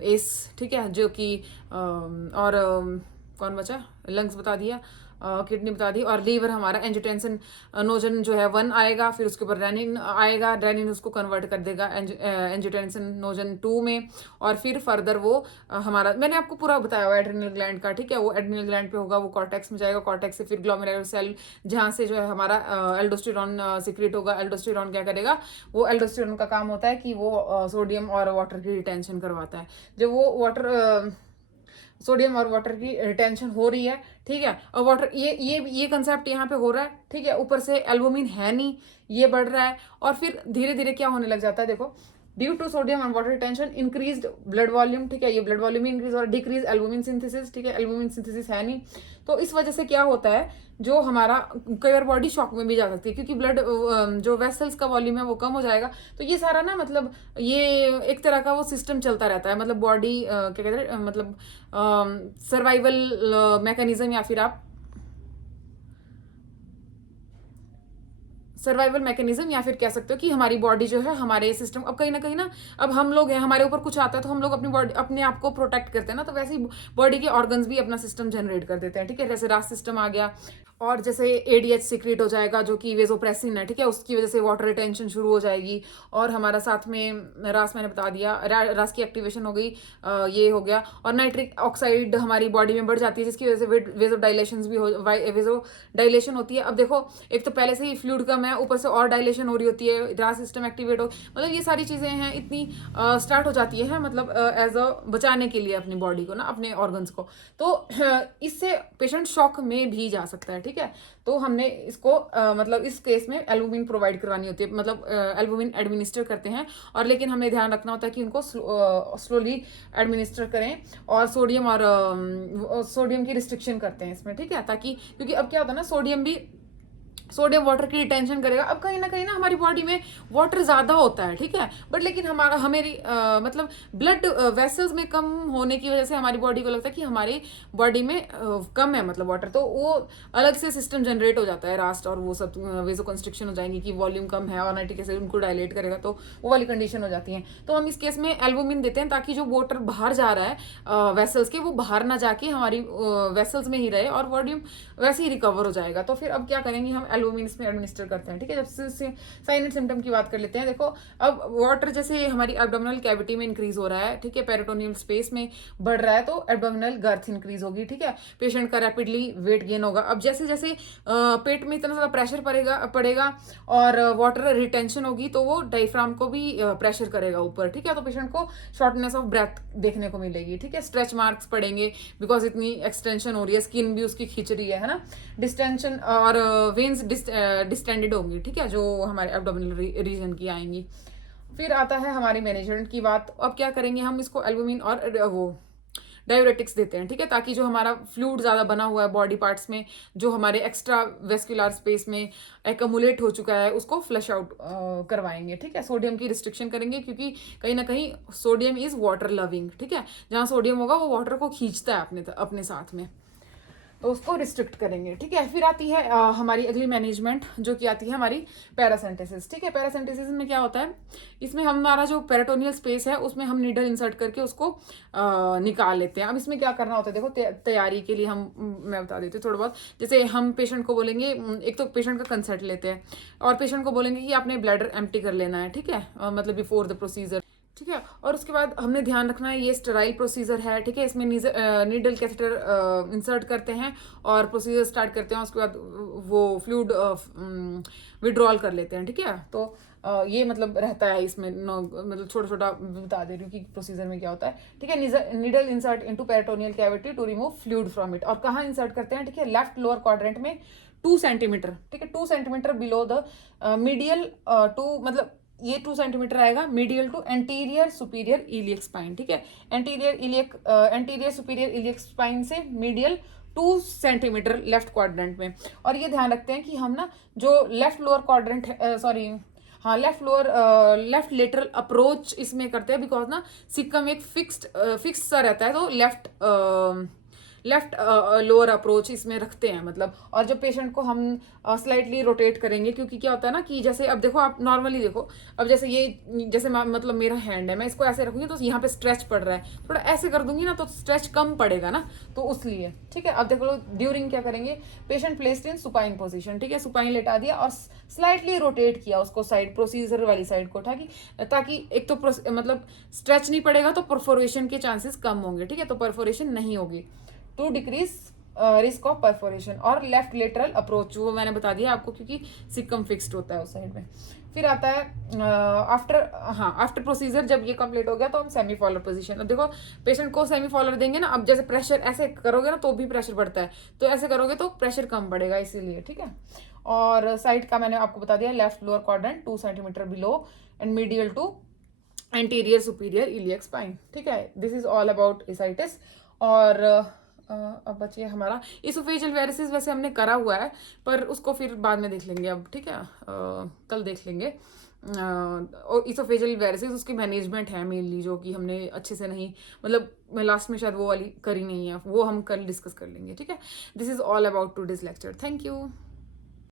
एस, ठीक है, जो कि और कौन बचा, लंग्स बता दिया, किडनी बता दी, और लीवर हमारा एंजियोटेंसिन नोजन जो है 1 आएगा, फिर उसके ऊपर रेनिन आएगा, रेनिन उसको कन्वर्ट कर देगा एंजियोटेंसिन नोजन 2 में, और फिर फर्दर वो हमारा, मैंने आपको पूरा बताया हुआ एड्रिनल ग्लैंड का, ठीक है। वो एड्रिनल ग्लैंड पे होगा, वो कॉर्टेक्स में जाएगा, कॉर्टेक्स से फिर ग्लोमेरुलर सेल, जहाँ से जो है हमारा एल्डोस्टेरॉन सिक्रेट होगा। एल्डोस्टेरॉन क्या करेगा, वो एल्डोस्टेरॉन का काम होता है कि वो सोडियम और वाटर की रिटेंशन करवाता है। जब वो सोडियम और वाटर की रिटेंशन हो रही है, ठीक है, और वाटर, ये कंसेप्ट यहाँ पे हो रहा है, ठीक है। ऊपर से एल्बुमिन है नहीं, ये बढ़ रहा है, और फिर धीरे धीरे क्या होने लग जाता है, देखो, due to sodium and water retention increased blood volume, ठीक है, ये ब्लड वॉल्यूम इंक्रीज और डिक्रीज एल्बुमिन सिंथेसिस, ठीक है। एल्बुमिन सिंथेसिस है नहीं, तो इस वजह से क्या होता है, जो हमारा कई बार बॉडी शॉक में भी जा सकती है, क्योंकि ब्लड जो वेसल्स का वॉल्यूम है वो कम हो जाएगा। तो ये सारा ना, मतलब ये एक तरह का वो सिस्टम चलता रहता है, मतलब बॉडी क्या कहते हैं, मतलब सर्वाइवल मैकेनिज्म, या फिर आप सर्वाइवल मैकेनिज्म, या फिर कह सकते हो कि हमारी बॉडी जो है, हमारे सिस्टम, अब कहीं ना कहीं ना, अब हम लोग हैं, हमारे ऊपर कुछ आता है तो हम लोग अपनी बॉडी, अपने आप को प्रोटेक्ट करते हैं ना, तो वैसे ही बॉडी के ऑर्गन्स भी अपना सिस्टम जनरेट कर देते हैं, ठीक है। जैसे रास सिस्टम आ गया, और जैसे एडीएच सीक्रेट हो जाएगा जो कि वेजोप्रेसिन है, ठीक है, उसकी वजह से वाटर रिटेंशन शुरू हो जाएगी, और हमारा साथ में रास, मैंने बता दिया, रास की एक्टिवेशन हो गई, ये हो गया, और नाइट्रिक ऑक्साइड हमारी बॉडी में बढ़ जाती है, जिसकी वजह से वेजो डायलेशन भी हो, वेजो डायलेशन होती है। अब देखो, एक तो पहले से ही फ्लूइड कम है, ऊपर से और डायलेशन हो रही होती है, रास सिस्टम एक्टिवेट हो, मतलब ये सारी चीजें हैं, इतनी स्टार्ट हो जाती है, मतलब एज अ बचाने के लिए अपनी बॉडी को ना, अपने ऑर्गन्स को, तो इससे पेशेंट शॉक में भी जा सकता है, ठीक है। तो हमने इसको मतलब इस केस में एल्बुमिन प्रोवाइड करवानी होती है, मतलब एल्बुमिन एडमिनिस्टर करते हैं, और लेकिन हमें ध्यान रखना होता है कि उनको स्लोली एडमिनिस्टर करें, और सोडियम की रिस्ट्रिक्शन करते हैं इसमें, ठीक है, ताकि, क्योंकि अब क्या होता है ना, सोडियम वाटर की रिटेंशन करेगा। अब कहीं ना हमारी बॉडी में वाटर ज्यादा होता है, ठीक है, बट लेकिन हमारी मतलब ब्लड वेसल्स में कम होने की वजह से हमारी बॉडी को लगता है कि हमारी बॉडी में कम है, मतलब वाटर, तो वो अलग से सिस्टम जनरेट हो जाता है, रास्ट और वो सब वेजो कंस्ट्रिक्शन हो जाएंगी कि वॉल्यूम कम है, और नाइट्रिक एसिड उनको डायलेट करेगा, तो वो वाली कंडीशन हो जाती है। तो हम इस केस में एल्बुमिन देते हैं, ताकि जो वाटर बाहर जा रहा है वेसल्स के, वो बाहर ना जाके हमारी वेसल्स में ही रहे, और वॉल्यूम वैसे ही रिकवर हो जाएगा। तो फिर अब क्या करेंगे, हम एल्बुमिन इसमें एडमिनिस्टर करते हैं, ठीक है। जब साइन एंड सिम्टम की बात कर लेते हैं, देखो, अब वाटर जैसे हमारी एब्डोमिनल कैविटी में इंक्रीज हो रहा है, ठीक है, पेरिटोनियल स्पेस में बढ़ रहा है, तो एब्डोमिनल गर्थ इंक्रीज होगी, ठीक है, पेशेंट का रैपिडली वेट गेन होगा। अब जैसे जैसे पेट में इतना ज्यादा प्रेशर पड़ेगा और वाटर रिटेंशन होगी, तो वो डायफ्राम को भी प्रेशर करेगा ऊपर, ठीक है, तो पेशेंट को शॉर्टनेस ऑफ ब्रेथ देखने को मिलेगी, ठीक है, स्ट्रेच मार्क्स पड़ेंगे, बिकॉज इतनी एक्सटेंशन हो रही है, स्किन भी उसकी खींच रही है ना, डिस्टेंशन, और वेन्स डिस्टेंडेड होंगी, ठीक है, जो हमारे एब्डोमिनल रीजन की आएंगी। फिर आता है हमारी मैनेजमेंट की बात। अब क्या करेंगे, हम इसको एल्बुमिन और वो डायूरेटिक्स देते हैं, ठीक है, ताकि जो हमारा फ्लूइड ज्यादा बना हुआ है बॉडी पार्ट्स में, जो हमारे एक्स्ट्रा वेस्कुलर स्पेस में एकमुलेट हो चुका है, उसको फ्लश आउट करवाएंगे, ठीक है। सोडियम की रिस्ट्रिक्शन करेंगे, क्योंकि कहीं ना कहीं सोडियम इज वाटर लविंग, ठीक है, जहां सोडियम होगा वो वाटर को खींचता है अपने साथ में, तो उसको रिस्ट्रिक्ट करेंगे, ठीक है। फिर आती है हमारी अगली मैनेजमेंट, जो कि आती है हमारी पैरासेंटेसिस, ठीक है। पैरासेंटेसिस में क्या होता है, इसमें हमारा जो पेरिटोनियल स्पेस है उसमें हम नीडल इंसर्ट करके उसको निकाल लेते हैं। अब इसमें क्या करना होता है, देखो, तैयारी के लिए मैं बता देती हूँ थोड़ा बहुत। जैसे हम पेशेंट को बोलेंगे, एक तो पेशेंट का कंसल्ट लेते हैं, और पेशेंट को बोलेंगे कि आपने ब्लैडर एम्प्टी कर लेना है, ठीक है, मतलब बिफोर द प्रोसीजर, ठीक है। और उसके बाद हमने ध्यान रखना है, ये स्टेराइल प्रोसीजर है, ठीक है, इसमें नीडल कैथेटर इंसर्ट करते हैं और प्रोसीजर स्टार्ट करते हैं, उसके बाद वो फ्लूइड विड्रॉल कर लेते हैं, ठीक है। तो ये मतलब रहता है इसमें, मतलब छोटा छोटा बता दे रही हूँ कि प्रोसीजर में क्या होता है, ठीक है। Needle insert into peritoneal cavity to remove fluid from it, और कहाँ इंसर्ट करते हैं, ठीक है, लेफ्ट लोअर क्वाड्रेंट में 2 सेंटीमीटर, ठीक है, 2 centimetre below the medial to, मतलब ये 2 सेंटीमीटर आएगा medial to anterior superior iliac spine, ठीक है, एंटीरियर सुपीरियर इलियक स्पाइन से मीडियल 2 सेंटीमीटर लेफ्ट क्वाड्रेंट में। और ये ध्यान रखते हैं कि हम ना जो लेफ्ट लोअर क्वाड्रेंट, सॉरी, हाँ, लेफ्ट लेटरल अप्रोच इसमें करते हैं, बिकॉज ना सिक्कम एक फिक्स्ड सा रहता है, तो लेफ्ट लोअर अप्रोच इसमें रखते हैं, मतलब। और जब पेशेंट को हम स्लाइटली रोटेट करेंगे, क्योंकि क्या होता है ना कि जैसे अब देखो, आप नॉर्मली देखो, अब जैसे जैसे मतलब मेरा हैंड है, मैं इसको ऐसे रखूंगी तो यहाँ पे स्ट्रेच पड़ रहा है, थोड़ा ऐसे कर दूंगी ना तो स्ट्रेच कम पड़ेगा ना, तो उसलिए, ठीक है। अब देखो, ड्यूरिंग क्या करेंगे, patient placed in supine position, ठीक है, सुपाइन लेटा दिया और स्लाइटली रोटेट किया उसको साइड, प्रोसीजर वाली साइड को, ताकि एक तो मतलब स्ट्रेच नहीं पड़ेगा, तो परफोरेशन के चांसेस कम होंगे, ठीक है, तो परफोरेशन नहीं होगी, to decrease risk of perforation. और लेफ्ट लेटरल अप्रोच, वो मैंने बता दिया आपको, क्योंकि सिक्कम फिक्स्ड होता है उस साइड में। फिर आता है आफ्टर प्रोसीजर, जब ये कंप्लीट हो गया तो हम सेमी फॉलर पोजीशन। अब देखो, पेशेंट को सेमी फॉलर देंगे ना, अब जैसे प्रेशर ऐसे करोगे ना तो भी प्रेशर बढ़ता है, तो ऐसे करोगे तो प्रेशर कम बढ़ेगा, इसीलिए, ठीक है। और साइड का मैंने आपको बता दिया, left lower quadrant 2 centimetre below and medial to anterior superior iliac spine, ठीक है। This is all about ascites. और अब बचिए हमारा इसोफेजियल वेरिसेस, वैसे हमने करा हुआ है, पर उसको फिर बाद में देख लेंगे अब, ठीक है, कल देख लेंगे। इसोफेजियल वेरिसेस, उसकी मैनेजमेंट है मेनली, जो कि हमने अच्छे से नहीं, मतलब मैं लास्ट में शायद वो वाली करी नहीं है, वो हम कल डिस्कस कर लेंगे, ठीक है। This is all about today's lecture. Thank you.